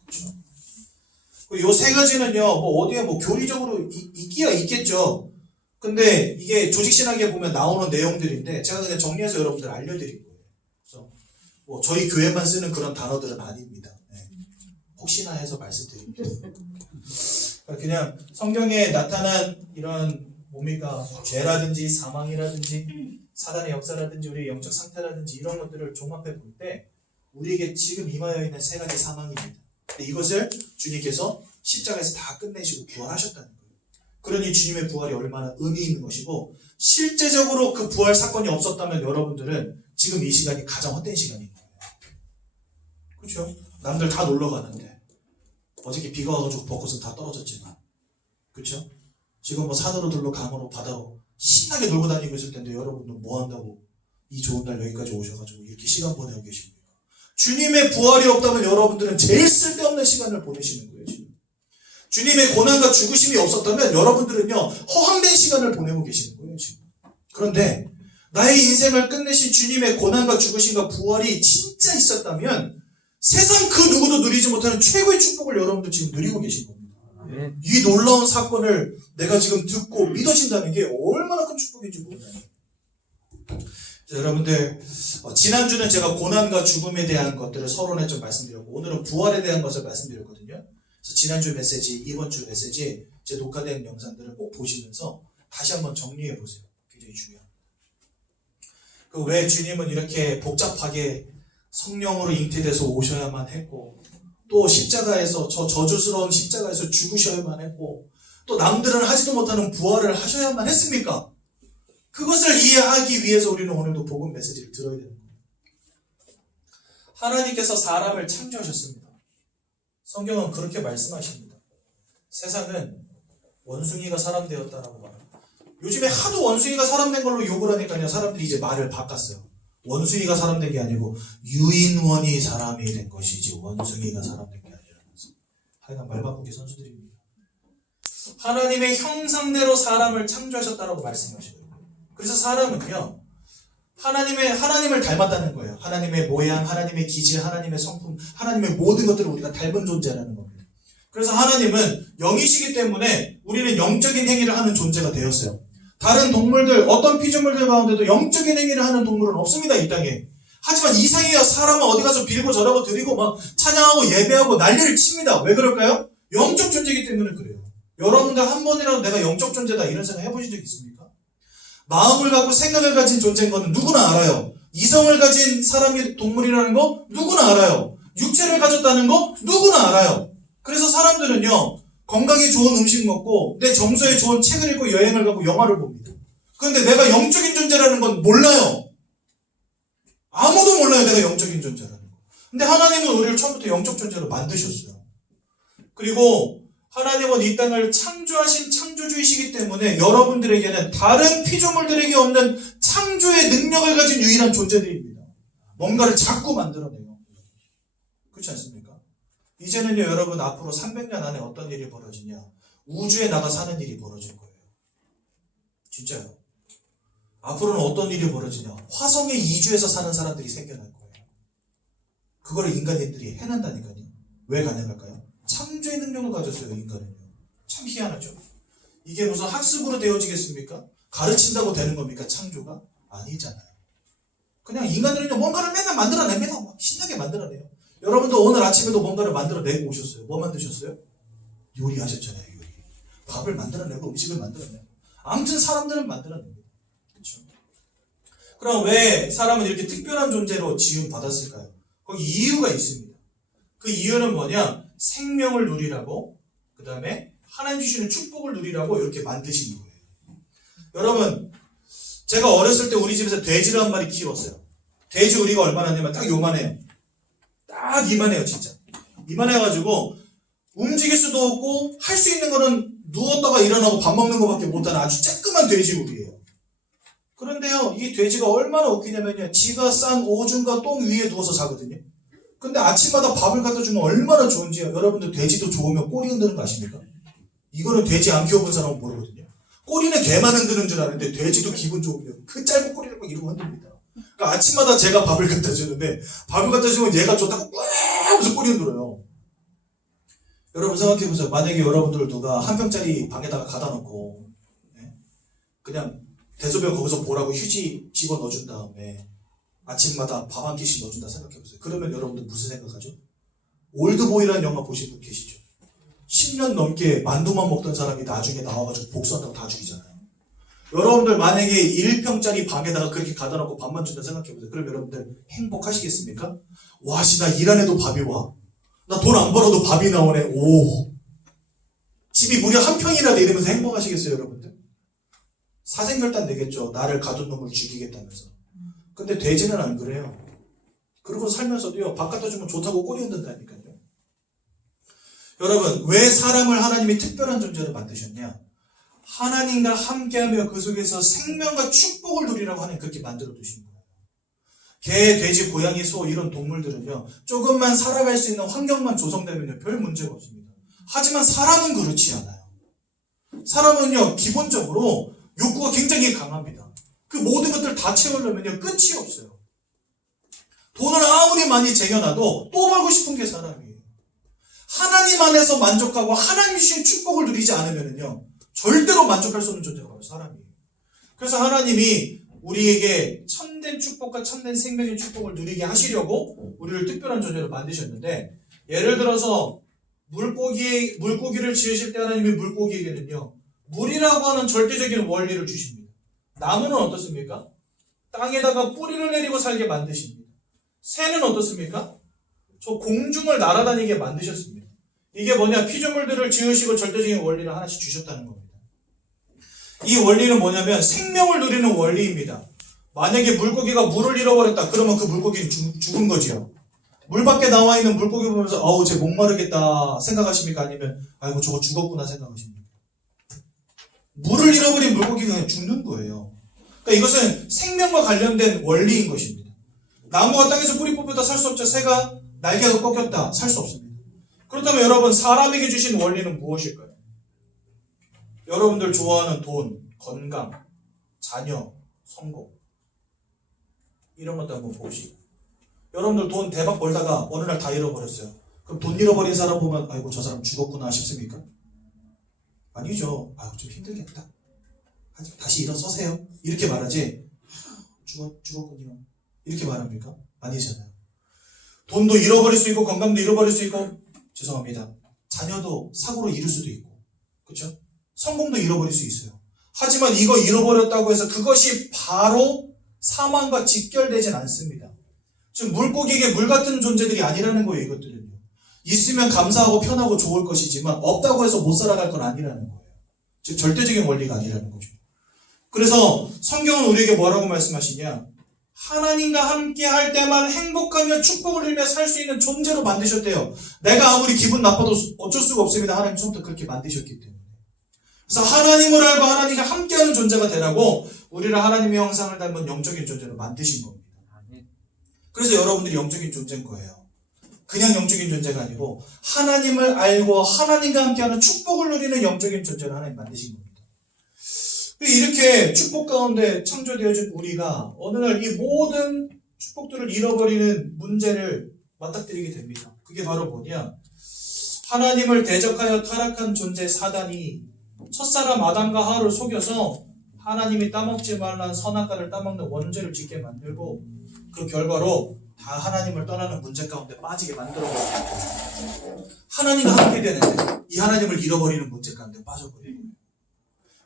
그렇죠? 요 세 가지는요 뭐 어디에 뭐 교리적으로 있기야 있겠죠. 근데 이게 조직신학에 보면 나오는 내용들인데 제가 그냥 정리해서 여러분들 알려드린 거예요. 그래서 뭐 저희 교회만 쓰는 그런 단어들은 아닙니다. 네. 혹시나 해서 말씀드립니다. 그냥 성경에 나타난 이런 뭡니까 죄라든지 사망이라든지 사단의 역사라든지 우리의 영적 상태라든지 이런 것들을 종합해 볼 때 우리에게 지금 임하여 있는 세 가지 사망입니다. 근데 이것을 주님께서 십자가에서 다 끝내시고 부활하셨다는 거예요. 그러니 주님의 부활이 얼마나 의미 있는 것이고 실제적으로 그 부활 사건이 없었다면 여러분들은 지금 이 시간이 가장 헛된 시간인 거예요. 그렇죠? 남들 다 놀러 가는데 어저께 비가 와가지고 벚꽃은 다 떨어졌지만 그렇죠? 지금 뭐 산으로 들러 강으로 바다로 신나게 놀고 다니고 있을 텐데 여러분은 뭐 한다고 이 좋은 날 여기까지 오셔가지고 이렇게 시간 보내고 계십니까? 주님의 부활이 없다면 여러분들은 제일 쓸데없는 시간을 보내시는 거예요. 지금. 주님의 고난과 죽으심이 없었다면 여러분들은요 허황된 시간을 보내고 계시는 거예요. 지금. 그런데 나의 인생을 끝내신 주님의 고난과 죽으심과 부활이 진짜 있었다면 세상 그 누구도 누리지 못하는 최고의 축복을 여러분들 지금 누리고 계신 겁니다. 네. 이 놀라운 사건을 내가 지금 듣고 믿어진다는 게 얼마나 큰 축복인지 몰라요. 자, 여러분들 지난주는 제가 고난과 죽음에 대한 것들을 서론에 좀 말씀드렸고 오늘은 부활에 대한 것을 말씀드렸거든요. 그래서 지난주 메시지, 이번 주 메시지 제 녹화된 영상들을 꼭 보시면서 다시 한번 정리해 보세요. 굉장히 중요합니다. 그 왜 주님은 이렇게 복잡하게 성령으로 잉태돼서 오셔야만 했고 또 십자가에서 저 저주스러운 십자가에서 죽으셔야만 했고 또 남들은 하지도 못하는 부활을 하셔야만 했습니까? 그것을 이해하기 위해서 우리는 오늘도 복음 메시지를 들어야 되는 거예요. 하나님께서 사람을 창조하셨습니다. 성경은 그렇게 말씀하십니다. 세상은 원숭이가 사람 되었다라고 말합니다. 요즘에 하도 원숭이가 사람 된 걸로 욕을 하니까요. 사람들이 이제 말을 바꿨어요. 원숭이가 사람 된 게 아니고 유인원이 사람이 된 것이지 원숭이가 사람 된 게 아니라면서. 하여간 말 바꾸기 선수들입니다. 하나님의 형상대로 사람을 창조하셨다라고 말씀하셔요. 그래서 사람은요. 하나님을 닮았다는 거예요. 하나님의 모양, 하나님의 기질, 하나님의 성품, 하나님의 모든 것들을 우리가 닮은 존재라는 겁니다. 그래서 하나님은 영이시기 때문에 우리는 영적인 행위를 하는 존재가 되었어요. 다른 동물들, 어떤 피조물들 가운데도 영적인 행위를 하는 동물은 없습니다, 이 땅에. 하지만 이상해요. 사람은 어디 가서 빌고 절하고 드리고 막 찬양하고 예배하고 난리를 칩니다. 왜 그럴까요? 영적 존재이기 때문에 그래요. 여러분들 한 번이라도 내가 영적 존재다 이런 생각 해보신 적 있습니까? 마음을 갖고 생각을 가진 존재인 거는 누구나 알아요. 이성을 가진 사람이 동물이라는 거 누구나 알아요. 육체를 가졌다는 거 누구나 알아요. 그래서 사람들은요. 건강에 좋은 음식 먹고 내 정서에 좋은 책을 읽고 여행을 가고 영화를 봅니다. 그런데 내가 영적인 존재라는 건 몰라요. 아무도 몰라요. 내가 영적인 존재라는 거. 근데 하나님은 우리를 처음부터 영적 존재로 만드셨어요. 그리고 하나님은 이 땅을 창조하신 창조주이시기 때문에 여러분들에게는 다른 피조물들에게 없는 창조의 능력을 가진 유일한 존재들입니다. 뭔가를 자꾸 만들어내요. 그렇지 않습니까? 이제는요, 여러분 앞으로 300년 안에 어떤 일이 벌어지냐? 우주에 나가 사는 일이 벌어질 거예요. 진짜요. 앞으로는 어떤 일이 벌어지냐? 화성에 이주해서 사는 사람들이 생겨날 거예요. 그거를 인간들이 해낸다니까요. 왜 가능할까요? 창조의 능력을 가졌어요, 인간은요. 참 희한하죠. 이게 무슨 학습으로 되어지겠습니까? 가르친다고 되는 겁니까, 창조가? 아니잖아요. 그냥 인간들은요, 뭔가를 맨날 만들어냅니다. 막 신나게 만들어내요. 여러분도 오늘 아침에도 뭔가를 만들어내고 오셨어요. 뭐 만드셨어요? 요리하셨잖아요, 요리. 밥을 만들어내고 음식을 만들어내고. 아무튼 사람들은 만들어냅니다. 그렇죠? 그럼 왜 사람은 이렇게 특별한 존재로 지음받았을까요? 거기 이유가 있습니다. 그 이유는 뭐냐? 생명을 누리라고, 그 다음에 하나님 주시는 축복을 누리라고 이렇게 만드신 거예요. 여러분, 제가 어렸을 때 우리 집에서 돼지를 한 마리 키웠어요. 돼지 우리가 얼마나 하냐면 딱 요만해요. 딱 이만해요, 진짜. 이만해가지고 움직일 수도 없고 할 수 있는 거는 누웠다가 일어나고 밥 먹는 것밖에 못하는 아주 쬐끄만 돼지 우리예요. 그런데요, 이 돼지가 얼마나 웃기냐면요, 지가 싼 오줌과 똥 위에 누워서 자거든요. 근데 아침마다 밥을 갖다 주면 얼마나 좋은지요. 여러분들 돼지도 좋으면 꼬리 흔드는 거 아십니까? 이거는 돼지 안 키워본 사람은 모르거든요. 꼬리는 개만 흔드는 줄 아는데 돼지도 기분 좋으면 그 짧은 꼬리를 막 이러고 흔듭니다. 그러니까 아침마다 제가 밥을 갖다 주는데 밥을 갖다 주면 얘가 좋다고 꽉 하면서 꼬리 흔들어요. 여러분 생각해보세요. 만약에 여러분들 누가 한 평짜리 방에다가 가다 놓고 그냥 대소변 거기서 보라고 휴지 집어 넣어준 다음에 아침마다 밥 한 끼씩 넣어준다 생각해보세요. 그러면 여러분들 무슨 생각하죠? 올드보이라는 영화 보신 분 계시죠? 10년 넘게 만두만 먹던 사람이 나중에 나와가지고 복수한다고 다 죽이잖아요. 여러분들 만약에 1평짜리 방에다가 그렇게 가다 놓고 밥만 준다 생각해보세요. 그럼 여러분들 행복하시겠습니까? 와, 씨, 나 일 안 해도 밥이 와. 나 돈 안 벌어도 밥이 나오네. 오. 집이 무려 한 평이라도 이러면서 행복하시겠어요, 여러분들? 사생결단 내겠죠. 나를 가둔 놈을 죽이겠다면서. 근데 돼지는 안 그래요. 그러고 살면서도요, 밥 갖다 주면 좋다고 꼬리 흔든다니까요. 여러분, 왜 사람을 하나님이 특별한 존재로 만드셨냐? 하나님과 함께하며 그 속에서 생명과 축복을 누리라고 하나님 그렇게 만들어 두신 거예요. 개, 돼지, 고양이, 소 이런 동물들은요, 조금만 살아갈 수 있는 환경만 조성되면요, 별 문제가 없습니다. 하지만 사람은 그렇지 않아요. 사람은요, 기본적으로 욕구가 굉장히 강합니다. 그 모든 것들 다 채우려면요, 끝이 없어요. 돈을 아무리 많이 쟁여놔도 또 벌고 싶은 게 사람이에요. 하나님 안에서 만족하고 하나님 주신 축복을 누리지 않으면요 절대로 만족할 수 없는 존재가 바로 사람이에요. 그래서 하나님이 우리에게 참된 축복과 참된 생명의 축복을 누리게 하시려고 우리를 특별한 존재로 만드셨는데, 예를 들어서 물고기를 지으실 때 하나님이 물고기에게는요 물이라고 하는 절대적인 원리를 주십니다. 나무는 어떻습니까? 땅에다가 뿌리를 내리고 살게 만드십니다. 새는 어떻습니까? 저 공중을 날아다니게 만드셨습니다. 이게 뭐냐? 피조물들을 지으시고 절대적인 원리를 하나씩 주셨다는 겁니다. 이 원리는 뭐냐면 생명을 누리는 원리입니다. 만약에 물고기가 물을 잃어버렸다 그러면 그 물고기는 죽은 거지요. 물 밖에 나와 있는 물고기 보면서 아우 쟤 목마르겠다 생각하십니까? 아니면 아이고 저거 죽었구나 생각하십니까? 물을 잃어버린 물고기가 그냥 죽는 거예요. 그러니까 이것은 생명과 관련된 원리인 것입니다. 나무가 땅에서 뿌리 뽑혔다 살 수 없죠. 새가 날개가 꺾였다 살 수 없습니다. 그렇다면 여러분 사람에게 주신 원리는 무엇일까요? 여러분들 좋아하는 돈, 건강, 자녀, 성공 이런 것도 한번 보시고, 여러분들 돈 대박 벌다가 어느 날 다 잃어버렸어요. 그럼 돈 잃어버린 사람 보면 아이고 저 사람 죽었구나 싶습니까? 아니죠. 아이고 좀 힘들겠다. 다시 일어서세요. 이렇게 말하지 죽었군요. 이렇게 말합니까? 아니잖아요. 돈도 잃어버릴 수 있고 건강도 잃어버릴 수 있고, 죄송합니다, 자녀도 사고로 잃을 수도 있고, 그렇죠? 성공도 잃어버릴 수 있어요. 하지만 이거 잃어버렸다고 해서 그것이 바로 사망과 직결되진 않습니다. 즉 물고기에게 물 같은 존재들이 아니라는 거예요. 이것들은요. 있으면 감사하고 편하고 좋을 것이지만 없다고 해서 못 살아갈 건 아니라는 거예요. 즉 절대적인 원리가 아니라는 거죠. 그래서 성경은 우리에게 뭐라고 말씀하시냐? 하나님과 함께 할 때만 행복하며 축복을 누리며 살 수 있는 존재로 만드셨대요. 내가 아무리 기분 나빠도 어쩔 수가 없습니다. 하나님 처음부터 그렇게 만드셨기 때문에. 그래서 하나님을 알고 하나님과 함께하는 존재가 되라고 우리를 하나님의 형상을 닮은 영적인 존재로 만드신 겁니다. 그래서 여러분들이 영적인 존재인 거예요. 그냥 영적인 존재가 아니고 하나님을 알고 하나님과 함께하는 축복을 누리는 영적인 존재로 하나님 만드신 겁니다. 이렇게 축복 가운데 창조되어진 우리가 어느 날 이 모든 축복들을 잃어버리는 문제를 맞닥뜨리게 됩니다. 그게 바로 뭐냐? 하나님을 대적하여 타락한 존재 사단이 첫사람 아담과 하와를 속여서 하나님이 따먹지 말란 선악과를 따먹는 원죄를 짓게 만들고, 그 결과로 다 하나님을 떠나는 문제 가운데 빠지게 만들어버려요. 하나님과 함께 되는데 이 하나님을 잃어버리는 문제 가운데 빠져버려요.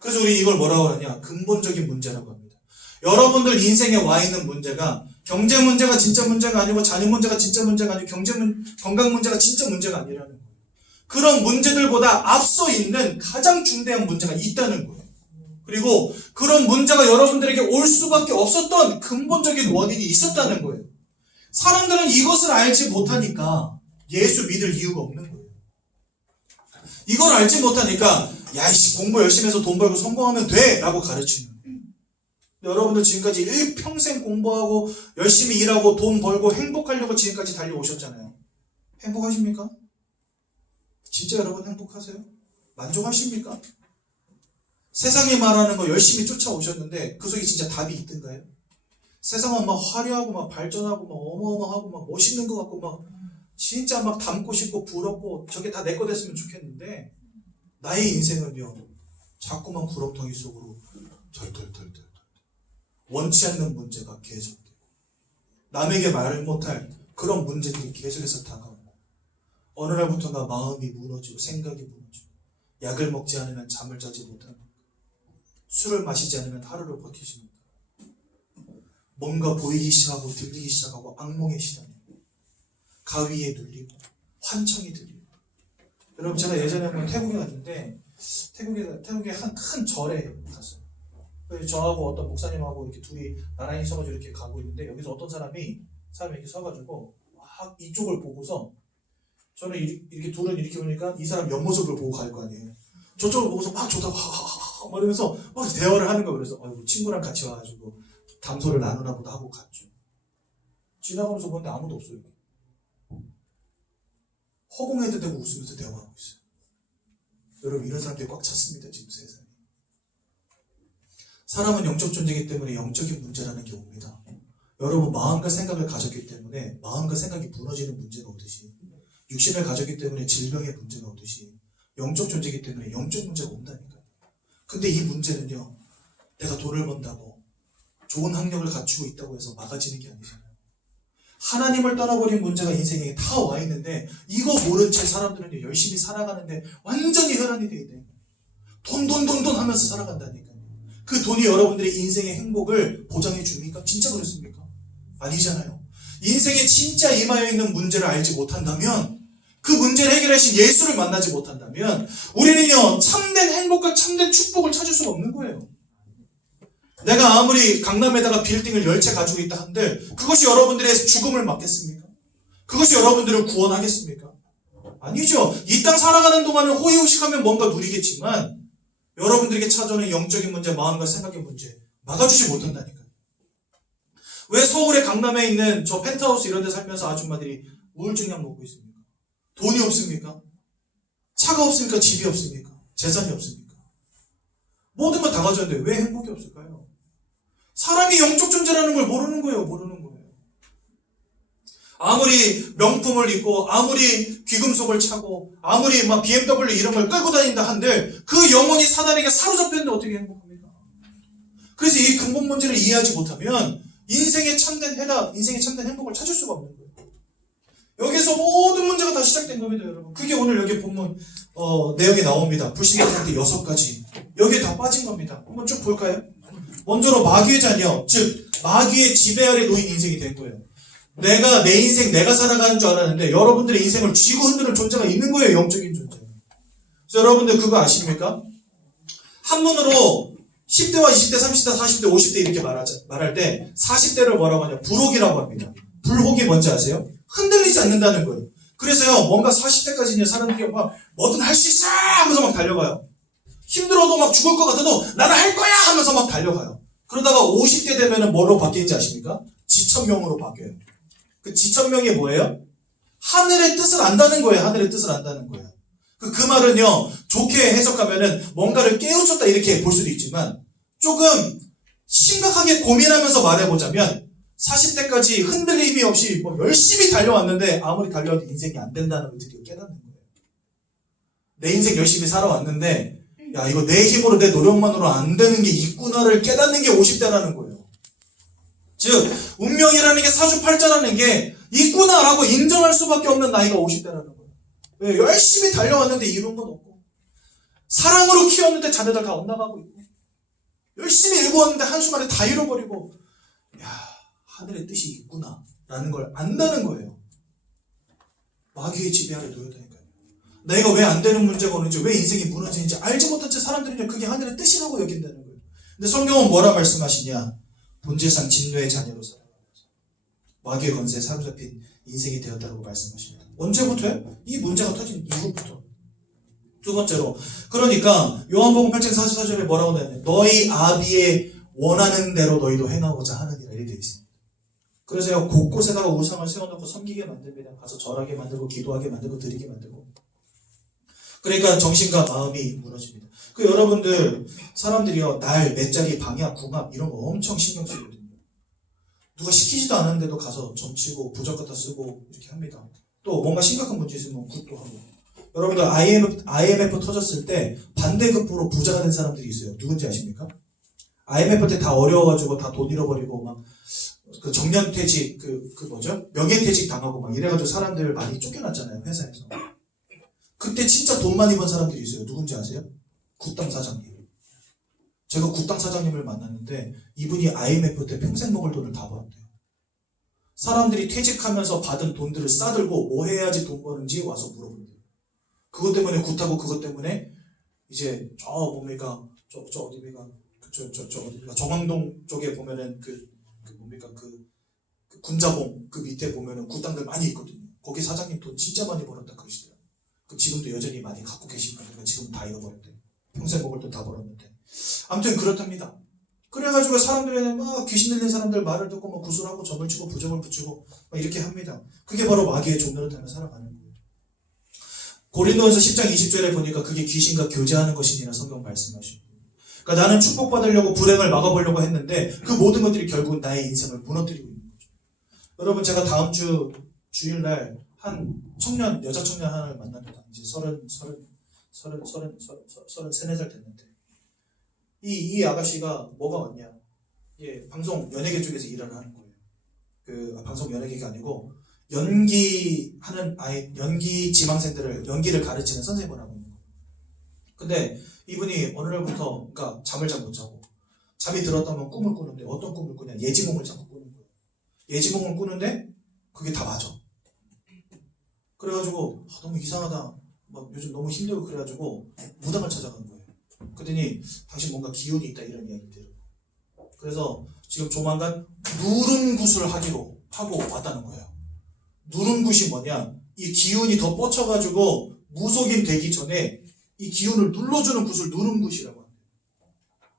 그래서 우리 이걸 뭐라고 하느냐? 근본적인 문제라고 합니다. 여러분들 인생에 와 있는 문제가 경제 문제가 진짜 문제가 아니고 자녀 문제가 진짜 문제가 아니고 건강 문제가 진짜 문제가 아니라는 거예요. 그런 문제들보다 앞서 있는 가장 중대한 문제가 있다는 거예요. 그리고 그런 문제가 여러분들에게 올 수밖에 없었던 근본적인 원인이 있었다는 거예요. 사람들은 이것을 알지 못하니까 예수 믿을 이유가 없는 거예요. 이걸 알지 못하니까 야이씨 공부 열심히 해서 돈 벌고 성공하면 돼 라고 가르치는 거예요. 여러분들 지금까지 일평생 공부하고 열심히 일하고 돈 벌고 행복하려고 지금까지 달려오셨잖아요. 행복하십니까? 진짜 여러분 행복하세요? 만족하십니까? 세상이 말하는 거 열심히 쫓아오셨는데 그 속에 진짜 답이 있던가요? 세상은 막 화려하고 막 발전하고 막 어마어마하고 막 멋있는 것 같고 막 진짜 막 닮고 싶고 부럽고 저게 다 내 거 됐으면 좋겠는데, 나의 인생은요 자꾸만 구렁텅이 속으로 덜덜덜덜 원치 않는 문제가 계속되고 남에게 말을 못할 그런 문제들이 계속해서 다가오고, 어느 날부터가 마음이 무너지고 생각이 무너지고, 약을 먹지 않으면 잠을 자지 못하는, 술을 마시지 않으면 하루를 버티지 못하고, 뭔가 보이기 시작하고 들리기 시작하고 악몽에 시달리고 가위에 눌리고 환청이 들리고. 여러분 제가 예전에 한번 태국에 갔는데 태국에 한 큰 절에 갔어요. 저하고 어떤 목사님하고 이렇게 둘이 나란히 서가지고 이렇게 가고 있는데, 여기서 어떤 사람이 이렇게 서가지고 막 이쪽을 보고서, 저는 이렇게 둘은 이렇게 보니까 이 사람 옆모습을 보고 갈 거 아니에요. 저쪽을 보고서 막 좋다고 하하하하 막 이러면서 막 대화를 하는 거예요. 그래서 친구랑 같이 와가지고 담소를 나누나 보다 하고 갔죠. 지나가면서 보는데 아무도 없어요. 허공에도 대고 웃으면서 대화하고 있어요. 여러분 이런 사람들이 꽉 찼습니다. 지금 세상에. 사람은 영적 존재이기 때문에 영적인 문제라는 게 옵니다. 여러분 마음과 생각을 가졌기 때문에 마음과 생각이 무너지는 문제가 오듯이 육신을 가졌기 때문에 질병의 문제가 오듯이 영적 존재이기 때문에 영적 문제가 온다니까요. 근데 이 문제는요, 내가 돈을 번다고 좋은 학력을 갖추고 있다고 해서 막아지는 게 아니잖아요. 하나님을 떠나버린 문제가 인생에 다 와 있는데 이거 모른 채 사람들은 열심히 살아가는데 완전히 혈안이 돼 있대요. 돈 하면서 살아간다니까요. 그 돈이 여러분들의 인생의 행복을 보장해 줍니까? 진짜 그렇습니까? 아니잖아요. 인생에 진짜 임하여 있는 문제를 알지 못한다면, 그 문제를 해결하신 예수를 만나지 못한다면 우리는요, 참된 행복과 참된 축복을 찾을 수가 없는 거예요. 내가 아무리 강남에다가 빌딩을 10채 가지고 있다 한들 그것이 여러분들의 죽음을 막겠습니까? 그것이 여러분들을 구원하겠습니까? 아니죠. 이 땅 살아가는 동안은 호의호식하면 뭔가 누리겠지만 여러분들에게 찾아오는 영적인 문제, 마음과 생각의 문제 막아주지 못한다니까요. 왜 서울의 강남에 있는 저 펜트하우스 이런 데 살면서 아줌마들이 우울증약 먹고 있습니까? 돈이 없습니까? 차가 없습니까? 집이 없습니까? 재산이 없습니까? 모든 걸 다 가졌는데 왜 행복이 없을까요? 사람이 영적 존재라는 걸 모르는 거예요. 아무리 명품을 입고 아무리 귀금속을 차고 아무리 막 BMW 이런 걸 끌고 다닌다 한들 그 영혼이 사단에게 사로잡혔는데 어떻게 행복합니까? 그래서 이 근본 문제를 이해하지 못하면 인생의 참된 해답, 인생의 참된 행복을 찾을 수가 없는 거예요. 여기서 모든 문제가 다 시작된 겁니다, 여러분. 그게 오늘 여기 본문 내용에 나옵니다. 불신자 상태 6가지. 여기에 다 빠진 겁니다. 한번 쭉 볼까요? 먼저로 마귀의 자녀, 즉 마귀의 지배 아래 놓인 인생이 된 거예요. 내가 내 인생 내가 살아가는 줄 알았는데 여러분들의 인생을 쥐고 흔드는 존재가 있는 거예요. 영적인 존재. 그래서 여러분들 그거 아십니까? 한문으로 10대와 20대, 30대, 40대, 50대 이렇게 말할 때 40대를 뭐라고 하냐? 불혹이라고 합니다. 불혹이 뭔지 아세요? 흔들리지 않는다는 거예요. 그래서요, 뭔가 40대까지는 사람들이 막 뭐든 할 수 있어! 하면서 막 달려가요. 힘들어도 막 죽을 것 같아도 나는 할 거야! 하면서 막 달려가요. 그러다가 50대 되면은 뭐로 바뀌는지 아십니까? 지천명으로 바뀌어요. 그 지천명이 뭐예요? 하늘의 뜻을 안다는 거예요. 하늘의 뜻을 안다는 거예요. 그 말은요, 좋게 해석하면은 뭔가를 깨우쳤다 이렇게 볼 수도 있지만 조금 심각하게 고민하면서 말해보자면 40대까지 흔들림이 없이 뭐 열심히 달려왔는데 아무리 달려와도 인생이 안 된다는 걸 드디어 깨닫는 거예요. 내 인생 열심히 살아왔는데 야, 이거 내 힘으로 내 노력만으로 안 되는 게 있구나를 깨닫는 게 50대라는 거예요. 즉 운명이라는 게 사주팔자라는 게 있구나라고 인정할 수밖에 없는 나이가 50대라는 거예요. 왜? 열심히 달려왔는데 이룬 건 없고 사랑으로 키웠는데 자녀들 다 엇나가고 있고 열심히 일구었는데 한순간에 다 잃어버리고 야, 하늘의 뜻이 있구나 라는 걸 안다는 거예요. 마귀의 지배 아래 놓였다니까요. 내가 왜 안 되는 문제가 오는지, 왜 인생이 무너지는지 알지 못한 채 사람들이 그게 하늘의 뜻이라고 여긴다는 거예요. 근데 성경은 뭐라 말씀하시냐? 본질상 진노의 자녀로 살아가면서 마귀의 권세에 사로잡힌 인생이 되었다고 말씀하십니다. 언제부터요? 이 문제가 터진 이후부터. 두 번째로, 그러니까 요한복음 8장 44절에 뭐라고 나오냐면 너희 아비의 원하는 대로 너희도 행하고자 하느니라 이렇게 되어 있습니다. 그래서요, 곳곳에다가 우상을 세워놓고 섬기게 만듭니다. 가서 절하게 만들고 기도하게 만들고 드리게 만들고. 그러니까 정신과 마음이 무너집니다. 그 여러분들 사람들이요, 날, 몇 자리, 방향, 궁합 이런 거 엄청 신경 쓰거든요. 누가 시키지도 않았는데도 가서 점치고 부적 갖다 쓰고 이렇게 합니다. 또 뭔가 심각한 문제 있으면 굿도 하고. 여러분들 IMF 터졌을 때 반대급부로 부자가 된 사람들이 있어요. 누군지 아십니까? IMF 때 다 어려워가지고 다 돈 잃어버리고 막 그 정년퇴직 명예퇴직 당하고 막 이래가지고 사람들 많이 쫓겨났잖아요, 회사에서. 그때 진짜 돈 많이 번 사람들이 있어요. 누군지 아세요? 굿당 사장님. 제가 굿당 사장님을 만났는데 이분이 IMF 때 평생 먹을 돈을 다 벌었대요. 사람들이 퇴직하면서 받은 돈들을 싸들고 뭐 해야지 돈 버는지 와서 물어본대요. 그것 때문에 굿하고 그것 때문에 이제 어디입니까? 정왕동 쪽에 보면은 그 군자봉 그 밑에 보면은 굿당들 많이 있거든요. 거기 사장님 돈 진짜 많이 벌었다 그러시더라고요. 그 지금도 여전히 많이 갖고 계신 거니까 지금 다 잃어버렸대. 평생 먹을 돈 다 벌었는데. 아무튼 그렇답니다. 그래가지고 사람들에는 막 귀신 들린 사람들 말을 듣고 막 구술하고 점을 치고 부적을 붙이고 막 이렇게 합니다. 그게 바로 마귀의 종노릇 하며 살아가는 거예요. 고린도전서 10장 20절에 보니까 그게 귀신과 교제하는 것이니라 성경 말씀하시고. 그러니까 나는 축복받으려고 불행을 막아보려고 했는데 그 모든 것들이 결국 나의 인생을 무너뜨리고 있는 거예요. 여러분 제가 다음 주 주일날 한 청년, 여자 청년 하나를 만납니다. 이제 34살 됐는데 이 아가씨가 뭐가 왔냐? 예, 방송 연예계 쪽에서 일을 하는 거예요. 방송 연예계가 아니고 연기하는 연기 지망생들을 연기를 가르치는 선생님을 하고 있는 거예요. 근데 이분이 어느 날부터 그러니까 잠을 잘 못 자고 잠이 들었다면 꿈을 꾸는데 어떤 꿈을 꾸냐? 예지몽을 자꾸 꾸는 거예요. 예지몽을 꾸는데 그게 다 맞아. 그래가지고 너무 이상하다. 막 요즘 너무 힘들고 그래가지고 무당을 찾아간 거예요. 그랬더니 당신 뭔가 기운이 있다 이런 이야기들. 그래서 지금 조만간 누름굿을 하기로 하고 왔다는 거예요. 누름굿이 뭐냐? 이 기운이 더 뻗쳐가지고 무속인 되기 전에 이 기운을 눌러주는 굿을 누름굿이라고 합니다.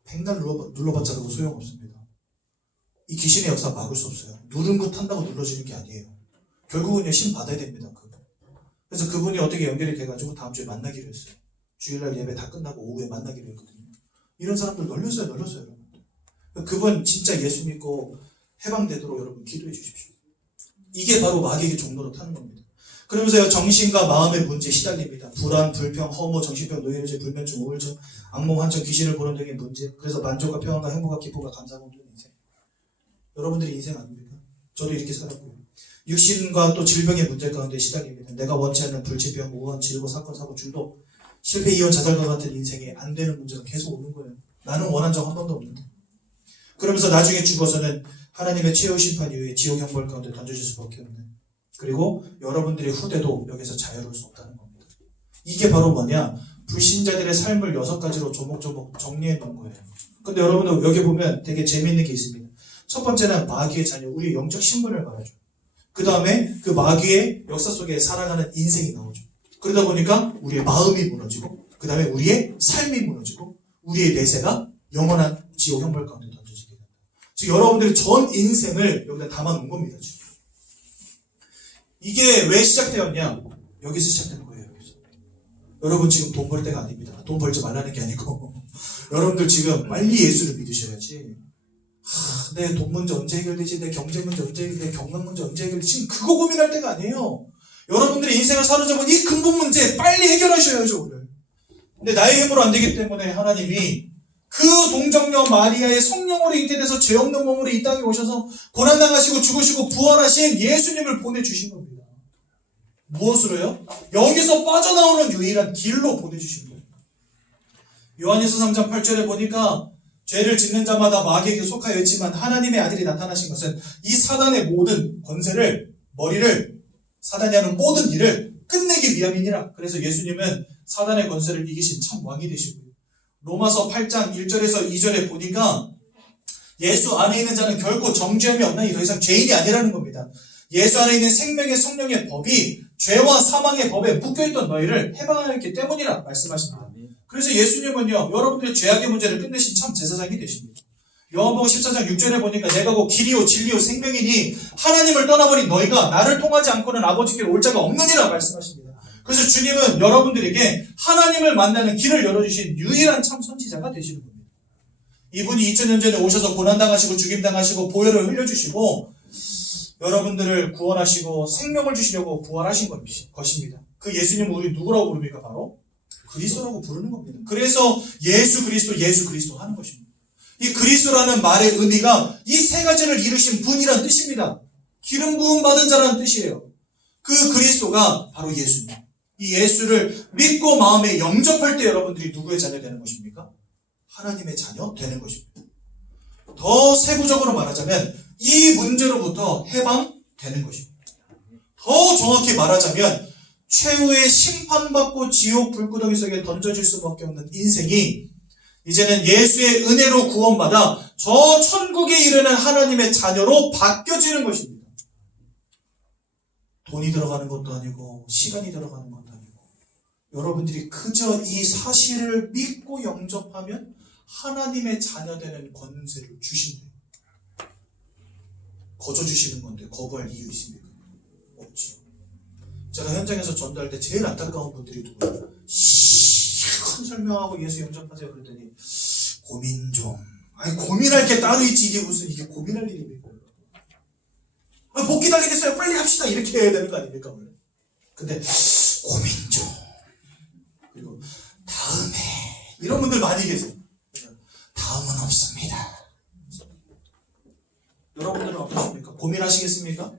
백날 눌러봤자도 소용없습니다. 이 귀신의 역사 막을 수 없어요. 누름굿 한다고 눌러지는 게 아니에요. 결국은요 신 받아야 됩니다. 그래서 그분이 어떻게 연결이 돼가지고 다음 주에 만나기로 했어요. 주일날 예배 다 끝나고 오후에 만나기로 했거든요. 이런 사람들 널렸어요 여러분. 그분 진짜 예수 믿고 해방되도록 여러분 기도해 주십시오. 이게 바로 마귀에게 종로로 타는 겁니다. 그러면서요 정신과 마음의 문제에 시달립니다. 불안, 불평, 허무, 정신병, 노예의제, 불면증, 우울증, 악몽, 환청, 귀신을 보는 등의 문제. 그래서 만족과 평안과 행복과 기쁨과 감사가 없는 인생. 여러분들의 인생 아닙니까? 저도 이렇게 살았고요. 육신과 또 질병의 문제 가운데 시달립니다. 내가 원치 않는 불치병, 우한, 질고, 사건, 사고, 중독, 실패, 이혼, 자살과 같은 인생에 안 되는 문제가 계속 오는 거예요. 나는 원한 적 한 번도 없는데. 그러면서 나중에 죽어서는 하나님의 최후 심판 이후에 지옥 형벌 가운데 던져질 수밖에 없는. 그리고 여러분들의 후대도 여기서 자유로울 수 없다는 겁니다. 이게 바로 뭐냐? 불신자들의 삶을 6가지로 조목조목 정리해 놓은 거예요. 근데 여러분들 여기 보면 되게 재미있는 게 있습니다. 첫 번째는 마귀의 자녀, 우리의 영적 신분을 말하죠. 그 다음에 그 마귀의 역사 속에 살아가는 인생이 나오죠. 그러다 보니까 우리의 마음이 무너지고, 그 다음에 우리의 삶이 무너지고, 우리의 내세가 영원한 지옥 형벌 가운데 던져지게 된다. 즉 여러분들의 전 인생을 여기다 담아놓은 겁니다. 지금. 이게 왜 시작되었냐? 여기서 시작된 거예요. 여기서. 여러분 지금 돈 벌 때가 아닙니다. 돈 벌지 말라는 게 아니고 여러분들 지금 빨리 예수를 믿으셔야지. 내 돈 문제 언제 해결되지? 내 경제 문제 언제 해결되지? 내 건강 문제 언제 해결되지? 지금 그거 고민할 때가 아니에요. 여러분들의 인생을 사로잡은 이 근본 문제 빨리 해결하셔야죠, 오늘. 근데 나의 힘으로 안 되기 때문에 하나님이 그 동정녀 마리아의 성령으로 잉태돼서 죄 없는 몸으로 이 땅에 오셔서 고난당하시고 죽으시고 부활하신 예수님을 보내주신 겁니다. 무엇으로요? 여기서 빠져나오는 유일한 길로 보내주신 거예요. 요한일서 3장 8절에 보니까 죄를 짓는 자마다 마귀에게 속하여 있지만 하나님의 아들이 나타나신 것은 이 사단의 모든 권세를, 머리를, 사단이 하는 모든 일을 끝내기 위함이니라. 그래서 예수님은 사단의 권세를 이기신 참 왕이 되시고요. 로마서 8장 1절에서 2절에 보니까 예수 안에 있는 자는 결코 정죄함이 없나니 더 이상 죄인이 아니라는 겁니다. 예수 안에 있는 생명의 성령의 법이 죄와 사망의 법에 묶여있던 너희를 해방하였기 때문이라 말씀하십니다. 그래서 예수님은요, 여러분들의 죄악의 문제를 끝내신 참 제사장이 되십니다. 요한복음 14장 6절에 보니까 내가 곧 길이요 진리요 생명이니 하나님을 떠나버린 너희가 나를 통하지 않고는 아버지께로 올 자가 없느니라 말씀하십니다. 그래서 주님은 여러분들에게 하나님을 만나는 길을 열어주신 유일한 참 선지자가 되시는 겁니다. 이분이 2000년 전에 오셔서 고난당하시고 죽임당하시고 보혈을 흘려주시고 여러분들을 구원하시고 생명을 주시려고 부활하신 것입니다. 그 예수님은 우리 누구라고 부릅니까? 바로 그리스도라고 부르는 겁니다. 그래서 예수 그리스도 하는 것입니다. 이 그리스도라는 말의 의미가 이 세 가지를 이루신 분이란 뜻입니다. 기름 부음 받은 자라는 뜻이에요. 그 그리스도가 바로 예수입니다. 이 예수를 믿고 마음에 영접할 때 여러분들이 누구의 자녀 되는 것입니까? 하나님의 자녀 되는 것입니다. 더 세부적으로 말하자면 이 문제로부터 해방되는 것입니다. 더 정확히 말하자면 최후의 심판받고 지옥 불구덩이 속에 던져질 수밖에 없는 인생이 이제는 예수의 은혜로 구원받아 저 천국에 이르는 하나님의 자녀로 바뀌어지는 것입니다. 돈이 들어가는 것도 아니고 시간이 들어가는 것도 아니고 여러분들이 그저 이 사실을 믿고 영접하면 하나님의 자녀 되는 권세를 주신대요. 거저 주시는 건데 거부할 이유 있습니까? 없죠. 제가 현장에서 전도할 때 제일 안타까운 분들이 누구예요? 큰 설명하고 예수 영접하세요 그랬더니 고민 좀. 아니 고민할 게 따로 있지 이게 무슨 이게 고민할 일입니까? 복 기다리겠어요. 빨리 합시다. 이렇게 해야 되는 거 아닙니까? 원래. 근데 고민 좀. 그리고 다음에 이런 분들 많이 계세요. 다음은 없습니다. 여러분들은 어떠십니까? 고민하시겠습니까?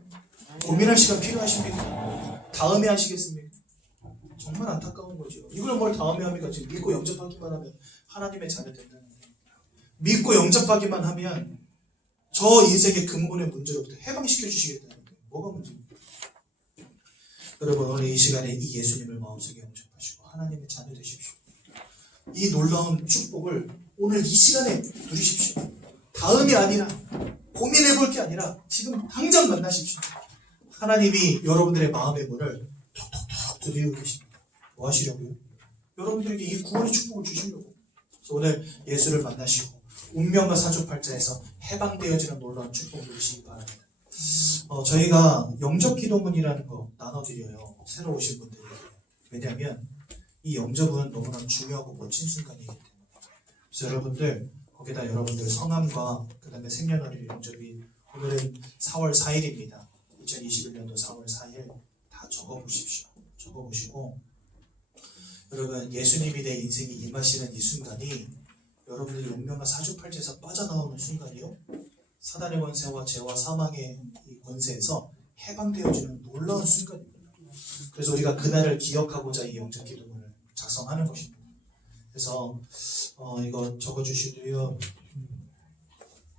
고민할 시간 필요하십니까? 다음에 하시겠습니까? 정말 안타까운 거죠. 이걸 뭘 다음에 합니까? 지금 믿고 영접하기만 하면 하나님의 자녀 된다는 거예요. 믿고 영접하기만 하면 저 인생의 근본의 문제로부터 해방시켜 주시겠다는 거예요. 뭐가 문제입니까? 여러분 오늘 이 시간에 이 예수님을 마음속에 영접하시고 하나님의 자녀 되십시오. 이 놀라운 축복을 오늘 이 시간에 누리십시오. 다음이 아니라 고민해 볼 게 아니라 지금 당장 만나십시오. 하나님이 여러분들의 마음의 문을 톡톡톡 두드리고 계십니다. 뭐 하시려고요? 여러분들에게 이 구원의 축복을 주시려고. 그래서 오늘 예수를 만나시고 운명과 사주팔자에서 해방되어지는 놀라운 축복 누리시기 바랍니다. 저희가 영접기도문이라는 거 나눠드려요. 새로 오신 분들에게. 왜냐하면 이 영접은 너무나 중요하고 멋진 순간이기 때문에. 그래서 여러분들 거기다 여러분들 성함과 그 다음에 생년월일 영접이 오늘은 4월 4일입니다. 2021년도 4월 4일 다 적어보십시오. 적어보시고 여러분 예수님이 내 인생에 임하시는 이 순간이 여러분들이 운명과 사주팔자에서 빠져나오는 순간이요. 사단의 권세와 죄와 사망의 이 권세에서 해방되어지는 놀라운 순간입니다. 그래서 우리가 그날을 기억하고자 이 영접 기도문을 작성하는 것입니다. 그래서 이거 적어주시고요.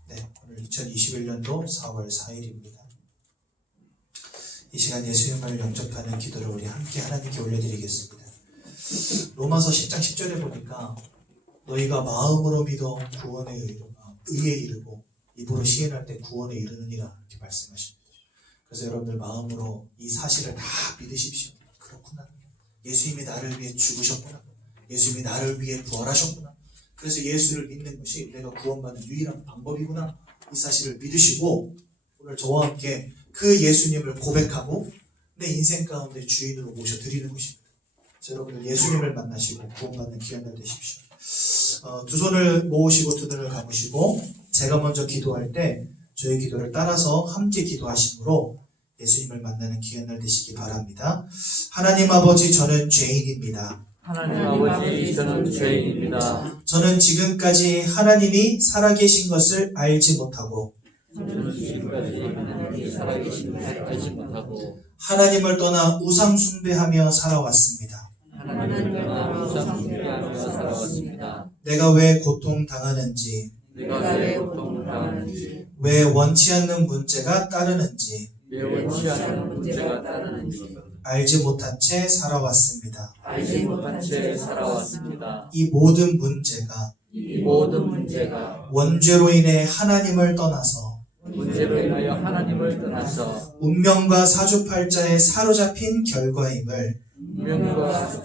네, 오늘 2021년도 4월 4일입니다. 이 시간 예수님을 영접하는 기도를 우리 함께 하나님께 올려드리겠습니다. 로마서 10장 10절에 보니까 너희가 마음으로 믿어 의에 이르고 입으로 시인할 때 구원에 이르느니라 이렇게 말씀하십니다. 그래서 여러분들 마음으로 이 사실을 다 믿으십시오. 그렇구나. 예수님이 나를 위해 죽으셨구나. 예수님이 나를 위해 부활하셨구나. 그래서 예수를 믿는 것이 내가 구원받는 유일한 방법이구나. 이 사실을 믿으시고 오늘 저와 함께 그 예수님을 고백하고 내 인생 가운데 주인으로 모셔드리는 것입니다. 그래서 여러분들 예수님을 만나시고 구원받는 귀한 날 되십시오. 두 손을 모으시고 두 눈을 감으시고 제가 먼저 기도할 때 저의 기도를 따라서 함께 기도하심으로 예수님을 만나는 귀한 날 되시기 바랍니다. 하나님 아버지, 저는 죄인입니다. 하나님 아버지, 저는 죄인입니다. 저는 지금까지 하나님이 살아계신 것을 알지 못하고 저는 지금까지 하나님이 살아계신 것을 알지 못하고 하나님을 떠나 우상 숭배하며 살아왔습니다. 하나님을 떠나 우상 숭배하며 살아왔습니다. 내가 왜 고통당하는지, 내가 왜 고통당하는지, 왜 원치 않는 문제가 따르는지 왜 원치 않는 문제가 따르는지 알지 못한 채 살아왔습니다. 알지 못한 채 살아왔습니다. 이 모든 문제가 이 모든 문제가 원죄로 인해 하나님을 떠나서 문제로 인하여 하나님을 떠나서 운명과 사주팔자에 사로잡힌 결과임을 운명과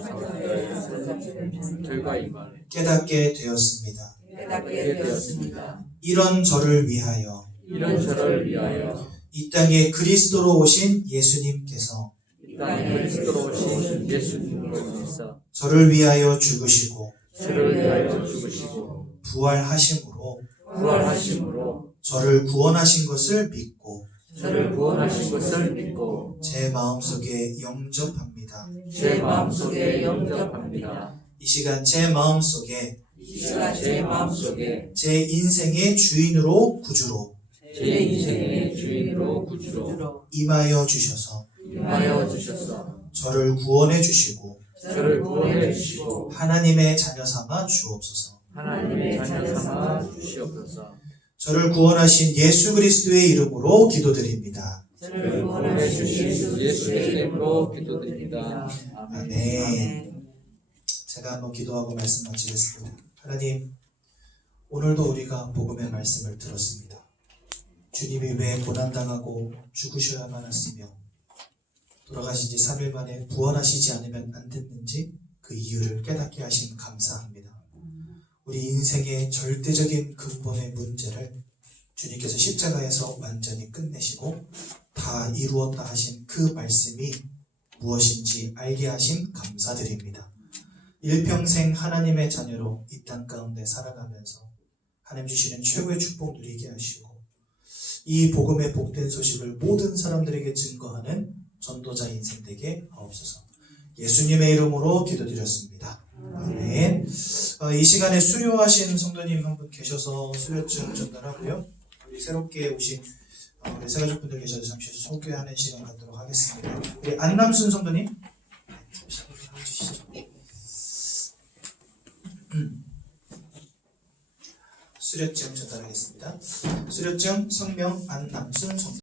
결과임을 깨닫게 되었습니다. 깨닫게 되었습니다. 이런 저를 위하여 이런 저를 위하여 이 땅에 그리스도로 오신 예수님께서 이 땅에 그리스도로 오신 예수님으로 인해서 저를 위하여 죽으시고 저를 위하여 죽으시고 부활하심으로 부활하심으로 저를 구원하신 것을 믿고 저를 구원하신 것을 믿고 제 마음속에 영접합니다. 제 마음속에 영접합니다. 이 시간 제 마음속에 이 시간 제 마음속에 제 인생의 주인으로 구주로 제 인생의 주인으로 구주로 임하여 주셔서 임하여 주셔서 저를 구원해 주시고 저를 구원해 주시고 하나님의 자녀 삼아 주옵소서. 하나님의 자녀 삼아 주시옵소서. 저를 구원하신 예수 그리스도의 이름으로 기도드립니다. 저를 구원해 주신 예수의 이름으로 기도드립니다. 아멘. 제가 한번 기도하고 말씀 마치겠습니다. 하나님, 오늘도 우리가 복음의 말씀을 들었습니다. 주님이 왜 고난당하고 죽으셔야만 했으며 돌아가신 지 3일 만에 부활하시지 않으면 안 됐는지 그 이유를 깨닫게 하심 감사합니다. 우리 인생의 절대적인 근본의 문제를 주님께서 십자가에서 완전히 끝내시고 다 이루었다 하신 그 말씀이 무엇인지 알게 하심 감사드립니다. 일평생 하나님의 자녀로 이 땅 가운데 살아가면서 하나님 주시는 최고의 축복 누리게 하시고 이 복음의 복된 소식을 모든 사람들에게 증거하는 전도자 인생 되게 하옵소서. 예수님의 이름으로 기도드렸습니다. 아멘. 이 시간에 수료하신 성도님 한 분 계셔서 수료증 전달하고요. 우리 새롭게 오신 우리 새가족분들 계셔서 잠시 소개하는 시간 갖도록 하겠습니다. 우리 안남순 성도님 잠시 해주시죠. 수료증 전달하겠습니다. 수료증 성명 안남순 성도.